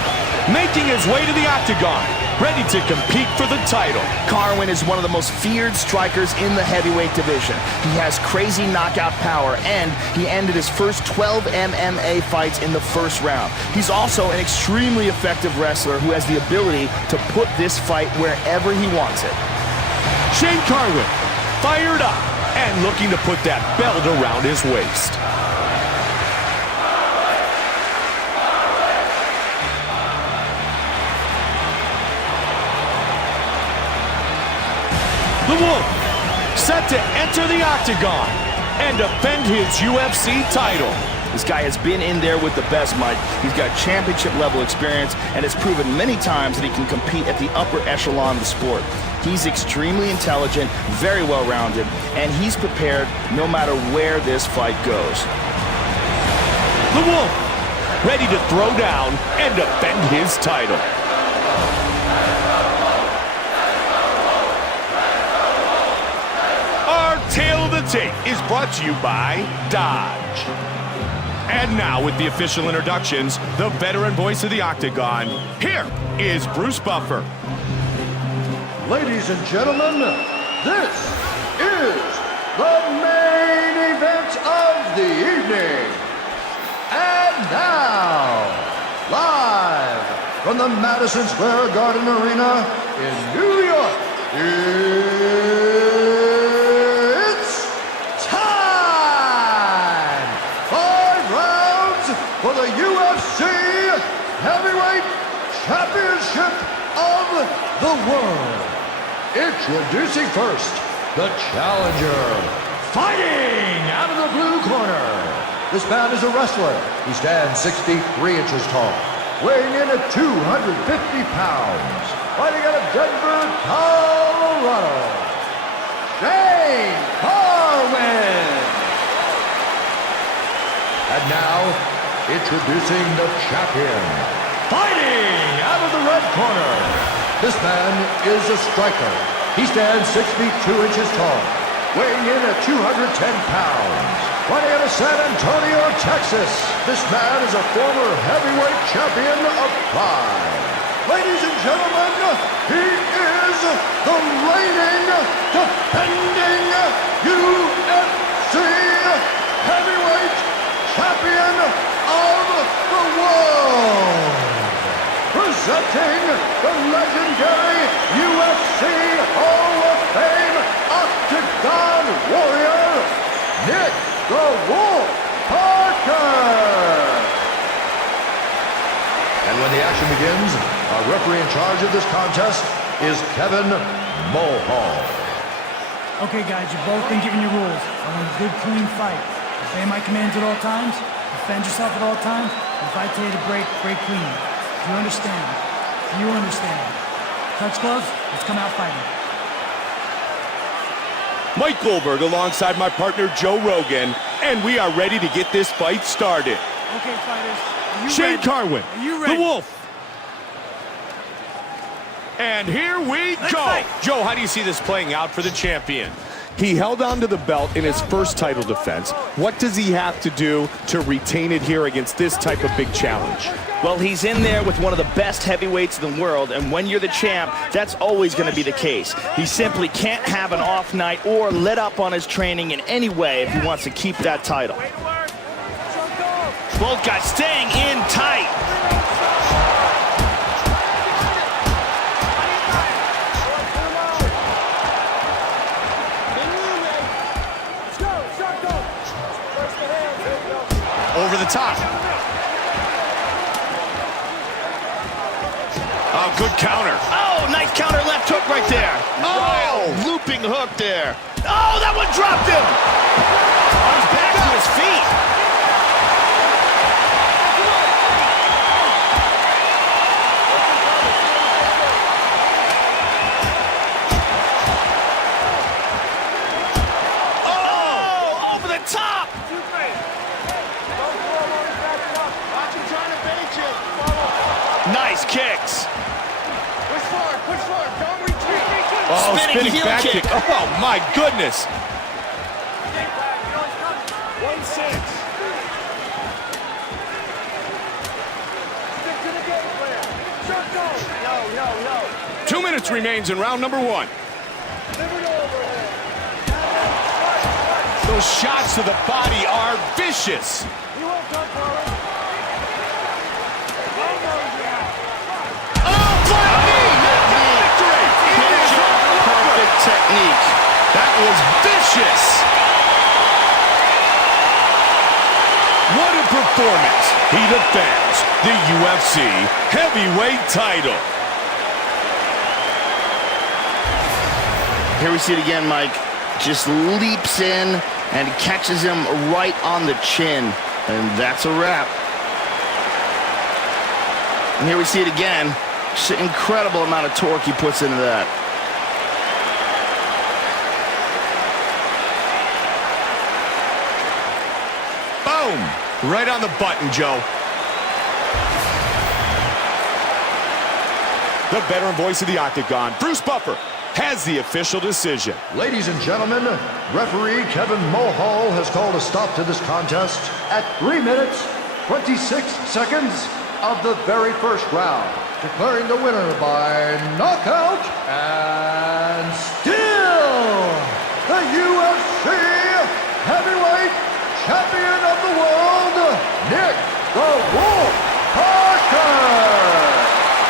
making his way to the octagon, ready to compete for the title. Carwin is one of the most feared strikers in the heavyweight division. He has crazy knockout power, and he ended his first 12 MMA fights in the first round. He's also an extremely effective wrestler who has the ability to put this fight wherever he wants it. Shane Carwin, fired up and looking to put that belt around his waist. The Wolf, set to enter the octagon and defend his UFC title. This guy has been in there with the best, Mike. He's got championship-level experience and has proven many times that he can compete at the upper echelon of the sport. He's extremely intelligent, very well-rounded, and he's prepared no matter where this fight goes. The Wolf, ready to throw down and defend his title. Tale of the Tape is brought to you by Dodge. And now with the official introductions, the veteran voice of the Octagon, here is Bruce Buffer. Ladies and gentlemen, this is the main event of the evening. And now, live from the Madison Square Garden Arena in New York, for the UFC Heavyweight Championship of the World. Introducing first, the challenger. Fighting out of the blue corner. This man is a wrestler. He stands 63 inches tall, weighing in at 250 pounds. Fighting out of Denver, Colorado, Shane Carwin. And now, introducing the champion, fighting out of the red corner. This man is a striker. He stands 6 feet 2 inches tall, weighing in at 210 pounds. Fighting out of San Antonio, Texas. This man is a former heavyweight champion of 5. Ladies and gentlemen, he is the reigning, defending UFC heavyweight champion of the world. Presenting the legendary UFC Hall of Fame Octagon Warrior, Nick the Wolf Parker. And when the action begins, our referee in charge of this contest is Kevin Mulhall. Okay, guys, you've both been given your rules. I want a good, clean fight. Obey my commands at all times. Defend yourself at all times. If I tell you to break, break clean. Do you understand? Do you understand? Touch gloves, let's come out fighting. Mike Goldberg alongside my partner Joe Rogan, and we are ready to get this fight started. Okay, fighters, are you Shane ready? Carwin, Are you ready? the Wolf. And here we go. fight. Joe, how do you see this playing out for the champion? He held on to the belt in his first title defense. What does he have to do to retain it here against this type of big challenge? Well, he's in there with one of the best heavyweights in the world, and when you're the champ, that's always going to be the case. He simply can't have an off night or let up on his training in any way if he wants to keep that title. Both guys staying in tight. Over the top. Oh, good counter. Oh, nice counter left hook right there. Oh, looping hook there. Oh, that one dropped him. On his back to his feet. Oh, over the top. Nice kicks. Push forward, don't retreat. Oh, Spinning heel back kick. Oh, my goodness. 1-6. Stick to the game plan. Yo. 2 minutes remains in round number 1. Those shots to the body are vicious. You won't come forward. Perfect technique. That was vicious. What a performance. He defends the UFC heavyweight title. Here we see it again, Mike. Just leaps in and catches him right on the chin. And that's a wrap. And here we see it again. Just an incredible amount of torque he puts into that. Boom. Right on the button, Joe. The veteran voice of the Octagon, Bruce Buffer, has the official decision. Ladies and gentlemen, referee Kevin Mulhall has called a stop to this contest at 3 minutes, 26 seconds of the very first round, declaring the winner by knockout and still the UFC heavyweight champion of the world, Nick the Wolf Parker.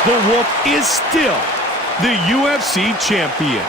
The Wolf is still the UFC champion.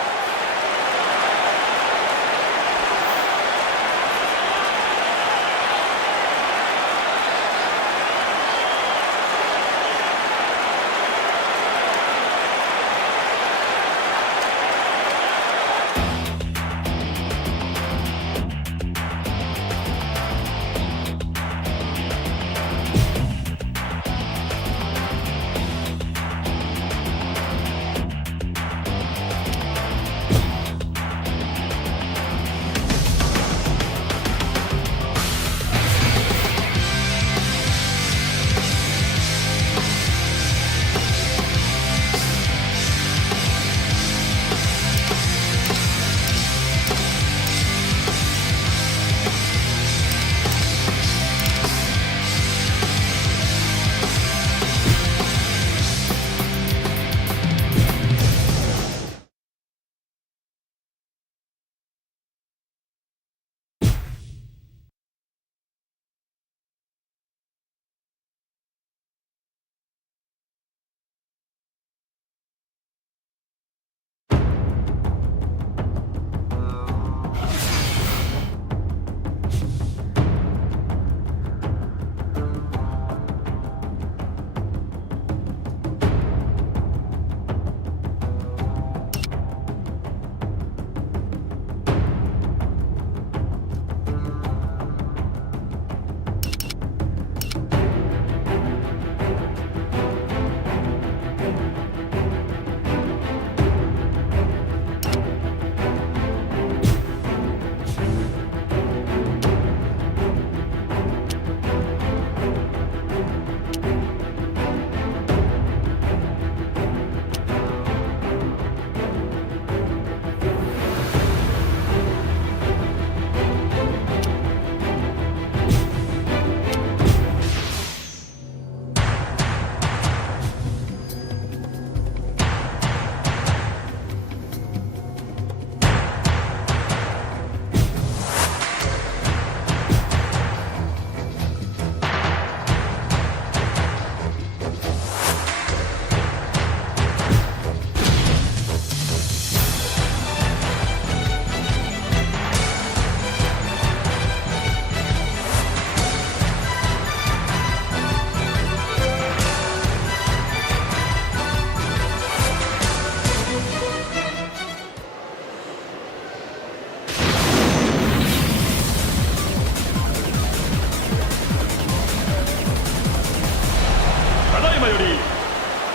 より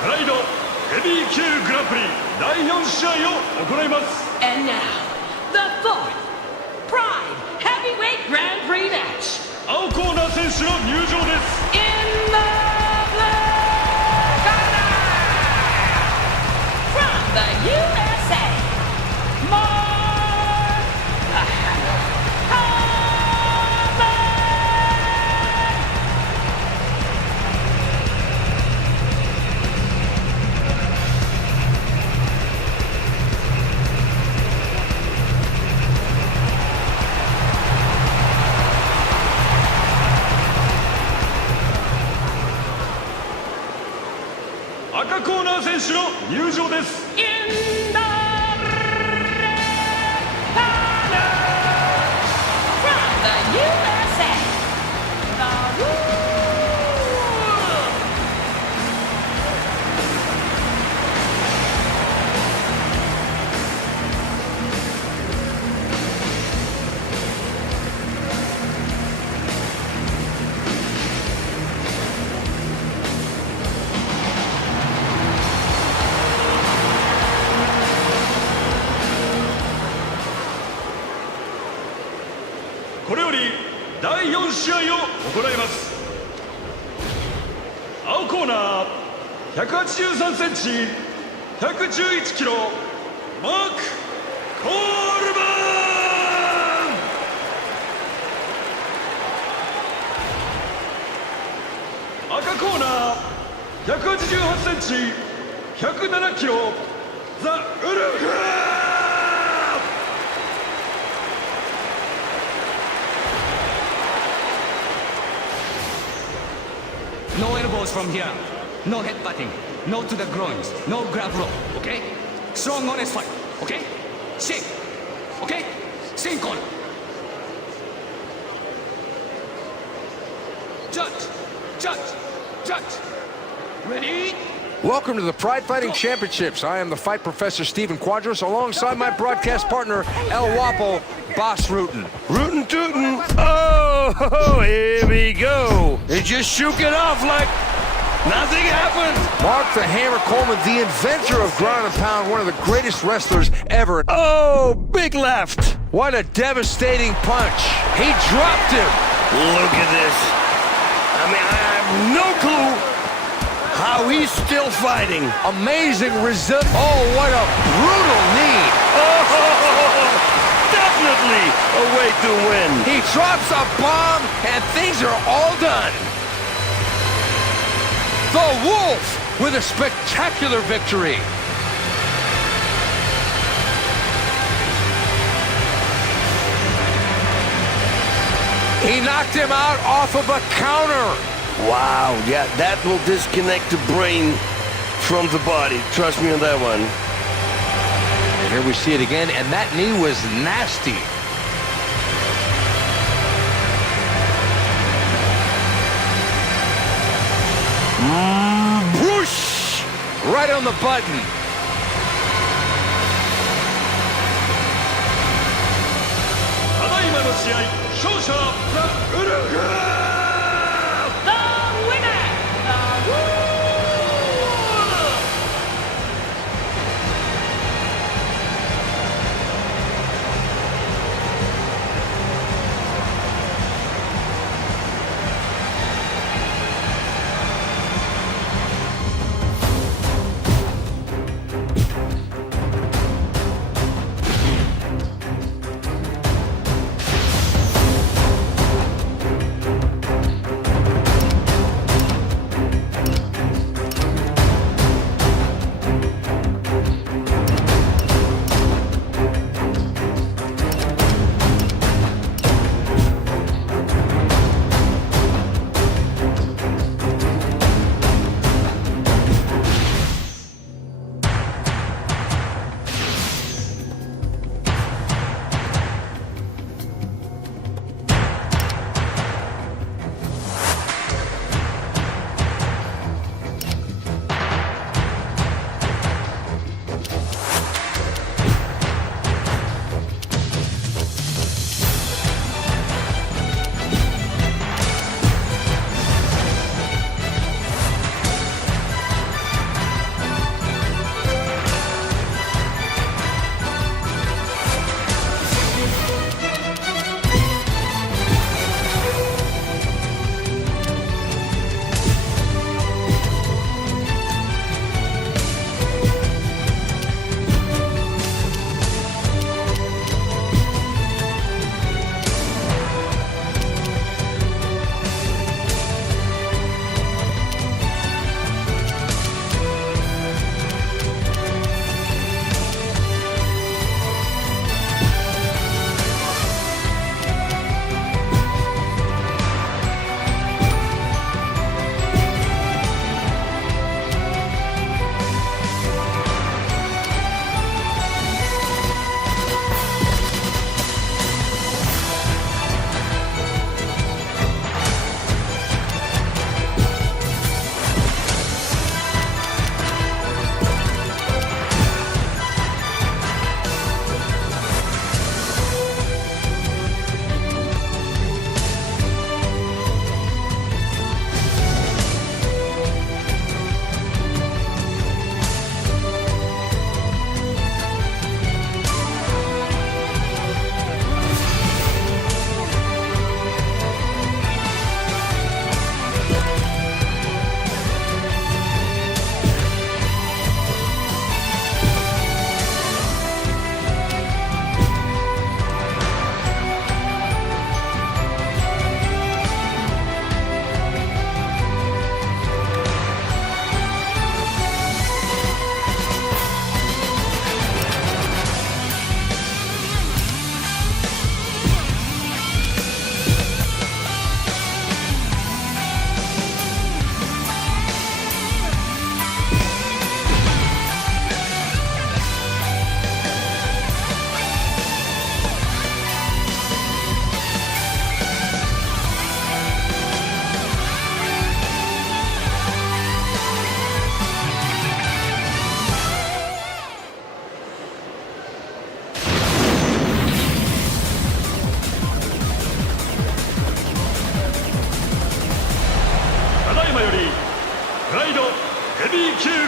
プライドヘビー級グランプリ第4試合を行います。 And now, the fourth Pride Heavyweight Grand Prix match. 青コーナー選手の入場です。 In the blue corner, from the USA, Mark Hubbard. 赤コーナー選手の入場です。 In the red corner, from the USA, the Wolf. これより第4試合を行います。青コーナー183センチ111キロマーク・コールマン。赤コーナー188センチ107キロザ・ウルフ。 No elbows from here. No headbutting. No to the groins. No grab rope. Okay? Strong, honest fight. Okay? Sing. Okay? Sing corner. Judge. Judge. Judge. Ready? Welcome to the Pride Fighting Championships. I am the fight professor, Stephen Quadros, alongside my broadcast partner, El Wapo, Boss Rootin'. Rootin' tootin'. Oh, here we go. They just shook it off like nothing happened. Mark the Hammer Coleman, the inventor of ground and pound, one of the greatest wrestlers ever. Oh, big left. What a devastating punch. He dropped him. Look at this. I mean, I have no clue how he's still fighting. Amazing result. Oh, what a brutal knee. Oh, definitely a way to win. He drops a bomb, and things are all done. The Wolf with a spectacular victory. He knocked him out off of a counter. Wow, yeah, that will disconnect the brain from the body. Trust me on that one. And here we see it again, and that knee was nasty. Whoosh! Right on the button. The winner, the Wolf.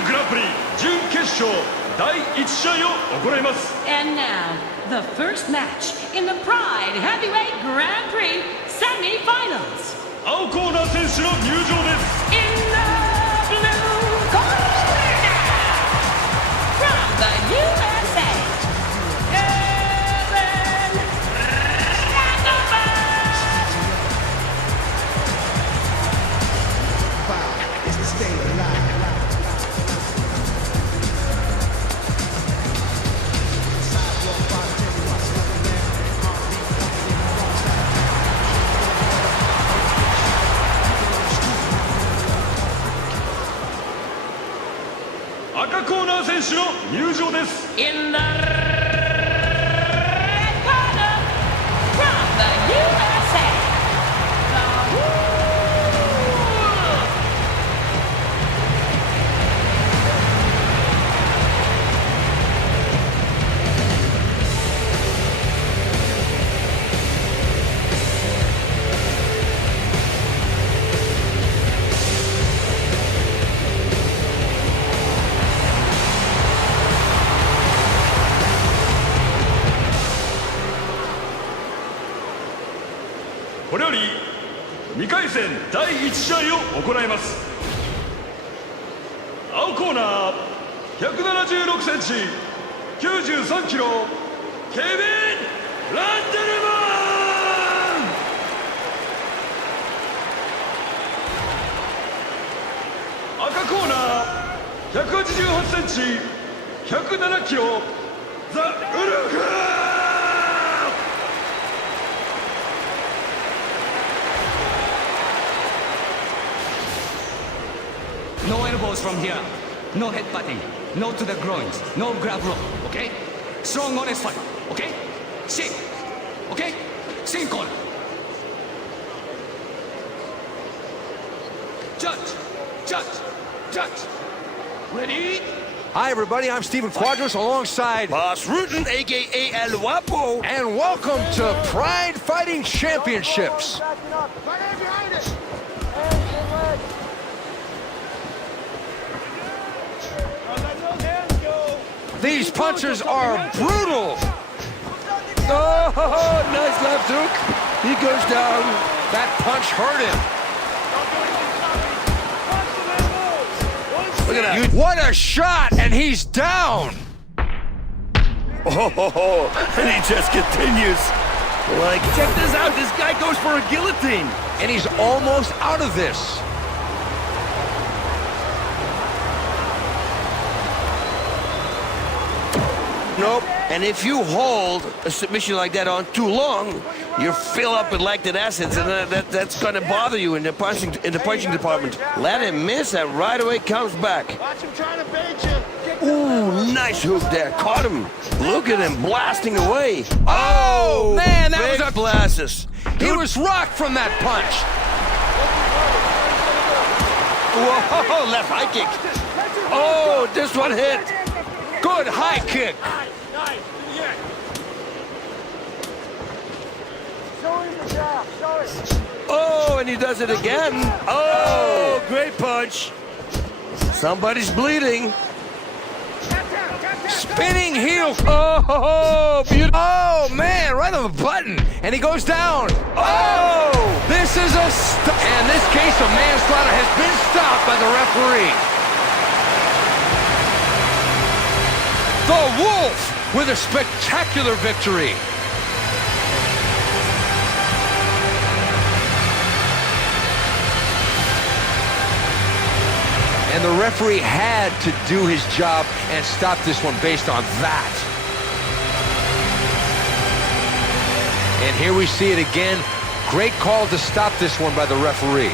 グランプリ準決勝第1試合を行います。 And now, the first match in the Pride Heavyweight Grand Prix semi-finals. 青コーナー選手の入場です。 In the blue corner, from the USA, Aaron Is to stay alive. Sidewalk bartender, watch another man. Heartbeat pumping in the wrong side. 赤コーナー選手の入場です。 In the red corner, from the USA, the Wolf.これより2回戦第1試合を行います。青コーナー176センチ93キロケビン・ランデルマン。赤コーナー188センチ107キロザ・ウルフ。 No elbows from here. No headbutting. No to the groins. No grab rope. Okay? Strong, honest fight. Okay? Sing. Okay? Sing call. Judge. Judge. Judge. Ready? Hi, everybody. I'm Stephen Quadros alongside Boss Rutan, a.k.a. El Guapo. and welcome to Pride Fighting Championships. These punchers are brutal. Oh, nice left hook. He goes down. That punch hurt him. Look at that. What a shot, and he's down. Oh, and he just continues. Like, check this out. This guy goes for a guillotine. And he's almost out of this. Nope. And if you hold a submission like that on too long, you fill up with lactic acids, and that's going to bother you in the punching department. Let him miss, and right away comes back. Watch him trying to bait you. Ooh, nice hook there. Caught him. Look at him blasting away. Oh, man, that big was a blasts. He was rocked from that punch. Whoa, left high kick. Oh, this one hit. Good high kick. Oh, and he does it again. Oh, great punch. Somebody's bleeding. Spinning heel. Oh, beautiful. Oh, man, right on the button. And he goes down. Oh, this is a and this case of manslaughter has been stopped by the referee. The Wolf with a spectacular victory. And the referee had to do his job and stop this one based on that. And here we see it again. Great call to stop this one by the referee.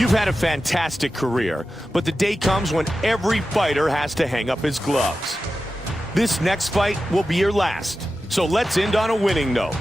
You've had a fantastic career, but the day comes when every fighter has to hang up his gloves. This next fight will be your last, so let's end on a winning note.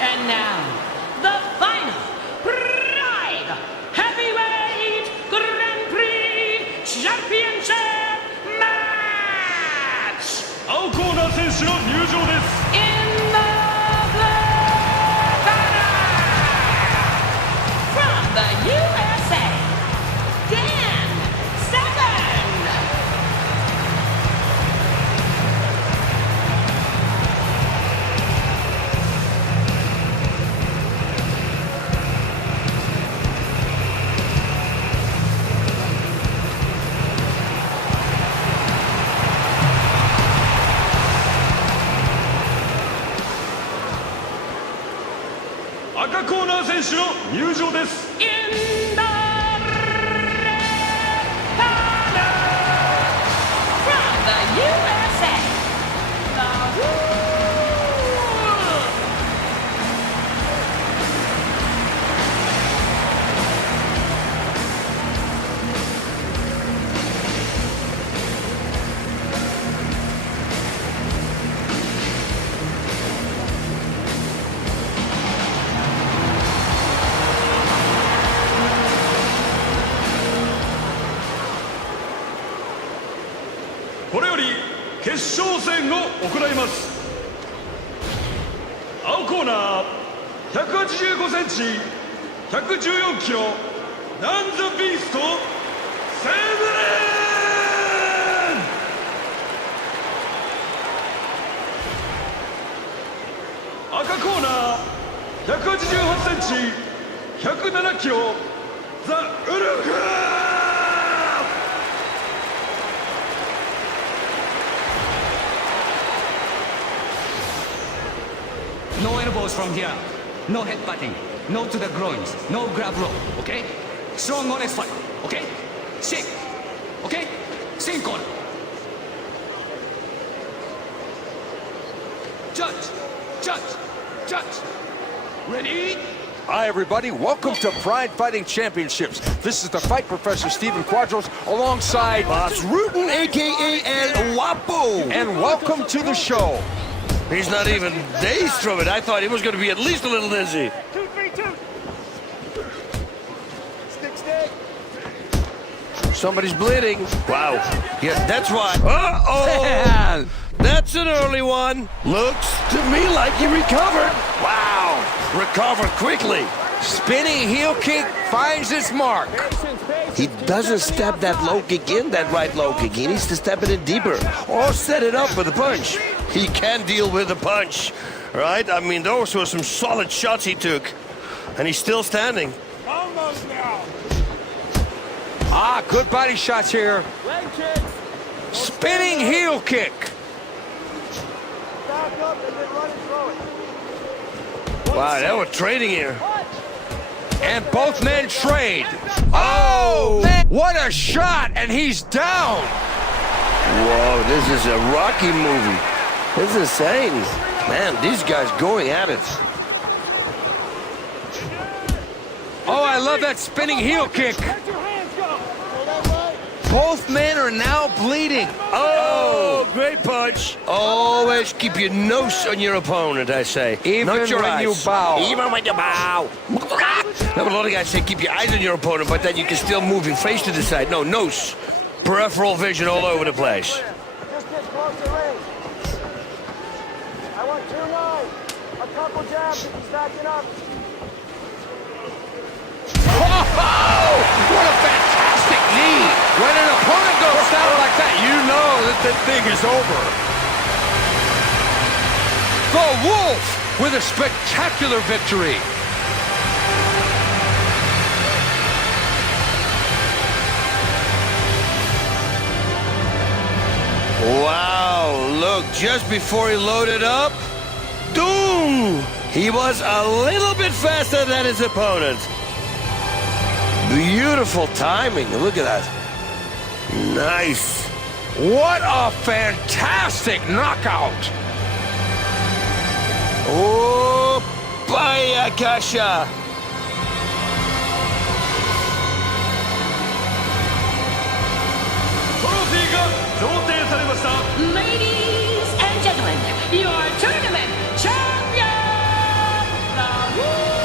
And now, the final Pride Heavyweight Grand Prix Championship match! 青コーナー選手の入場です。 In the blue corner, from the USA, Dan Severn.赤コーナー選手の入場です。 In the red corner, from the USA, the Wolflee. これより決勝戦を行います。青コーナー185センチ114キロナンザビーストセブレン。赤コーナー188センチ107キロザ・ウルフ。 No elbows from here. No headbutting. No to the groins. No grab rope. Okay? Strong, honest fight. Okay? Shake. Okay? Same corner. Judge. Judge. Judge. Ready? Hi, everybody. Welcome to Pride Fighting Championships. This is the Fight Professor Stephen Quadros alongside Boss Rutan, a.k.a. El Guapo. And welcome to the show. He's not even dazed from it. I thought he was going to be at least a little dizzy. 2-3-2. Stick. Somebody's bleeding. Wow. Yeah, that's why. Uh-oh. That's an early one. Looks to me like he recovered. Wow. Recovered quickly. Spinning heel kick finds its mark. He doesn't step that low kick in, that right low kick. He needs to step it in deeper or set it up with a punch. He can deal with a punch, right? I mean, those were some solid shots he took. And he's still standing. Almost now. Good body shots here. Leg kicks. Spinning heel kick. Back up and then run and throw it. Wow, they were trading here. And both men trade. Oh, man. What a shot, and he's down. Whoa, this is a Rocky movie. This is insane. Man, these guys going at it. Oh, I love that spinning heel kick. Let your hands go. Pull that leg. Both men are now bleeding. Oh, great punch. Always keep your nose on your opponent, I say. Even Not your when eyes. you bow. Even when you bow. Now, a lot of guys say keep your eyes on your opponent, but then you can still move your face to the side. No, nose. Peripheral vision all over the place. Just get close to range. I want 2-9. A couple jabs if he's backing up. Oh, what a fantastic knee. When an opponent goes down like that, you know that the thing is over. The Wolf with a spectacular victory. Wow, look, just before he loaded up, doom! He was a little bit faster than his opponent. Beautiful timing, look at that. Nice. What a fantastic knockout. Oh, Bayakasha. Ladies and gentlemen, your tournament champion, the Wolf!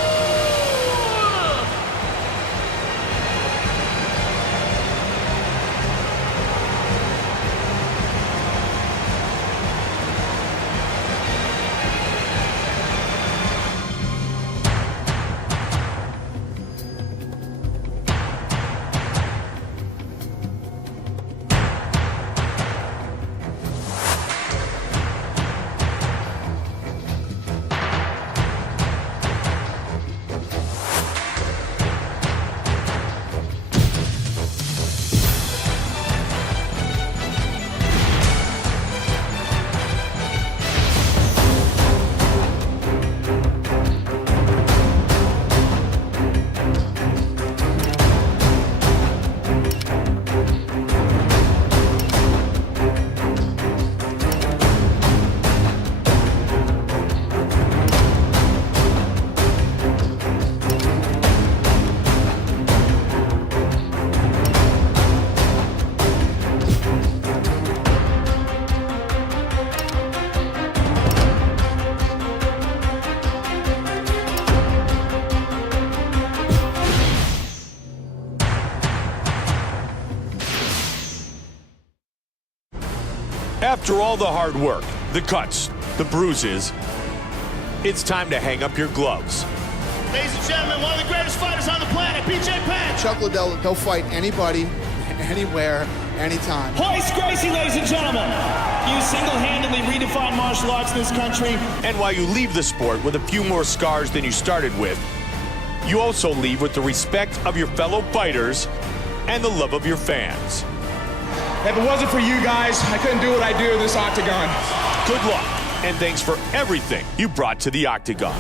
After all the hard work, the cuts, the bruises, it's time to hang up your gloves. Ladies and gentlemen, one of the greatest fighters on the planet, BJ Penn. Chuck Liddell, he'll fight anybody, anywhere, anytime. Hoist Gracie, ladies and gentlemen. You single-handedly redefined martial arts in this country. And while you leave the sport with a few more scars than you started with, you also leave with the respect of your fellow fighters and the love of your fans. If it wasn't for you guys, I couldn't do what I do in this octagon. Good luck, and thanks for everything you brought to the octagon.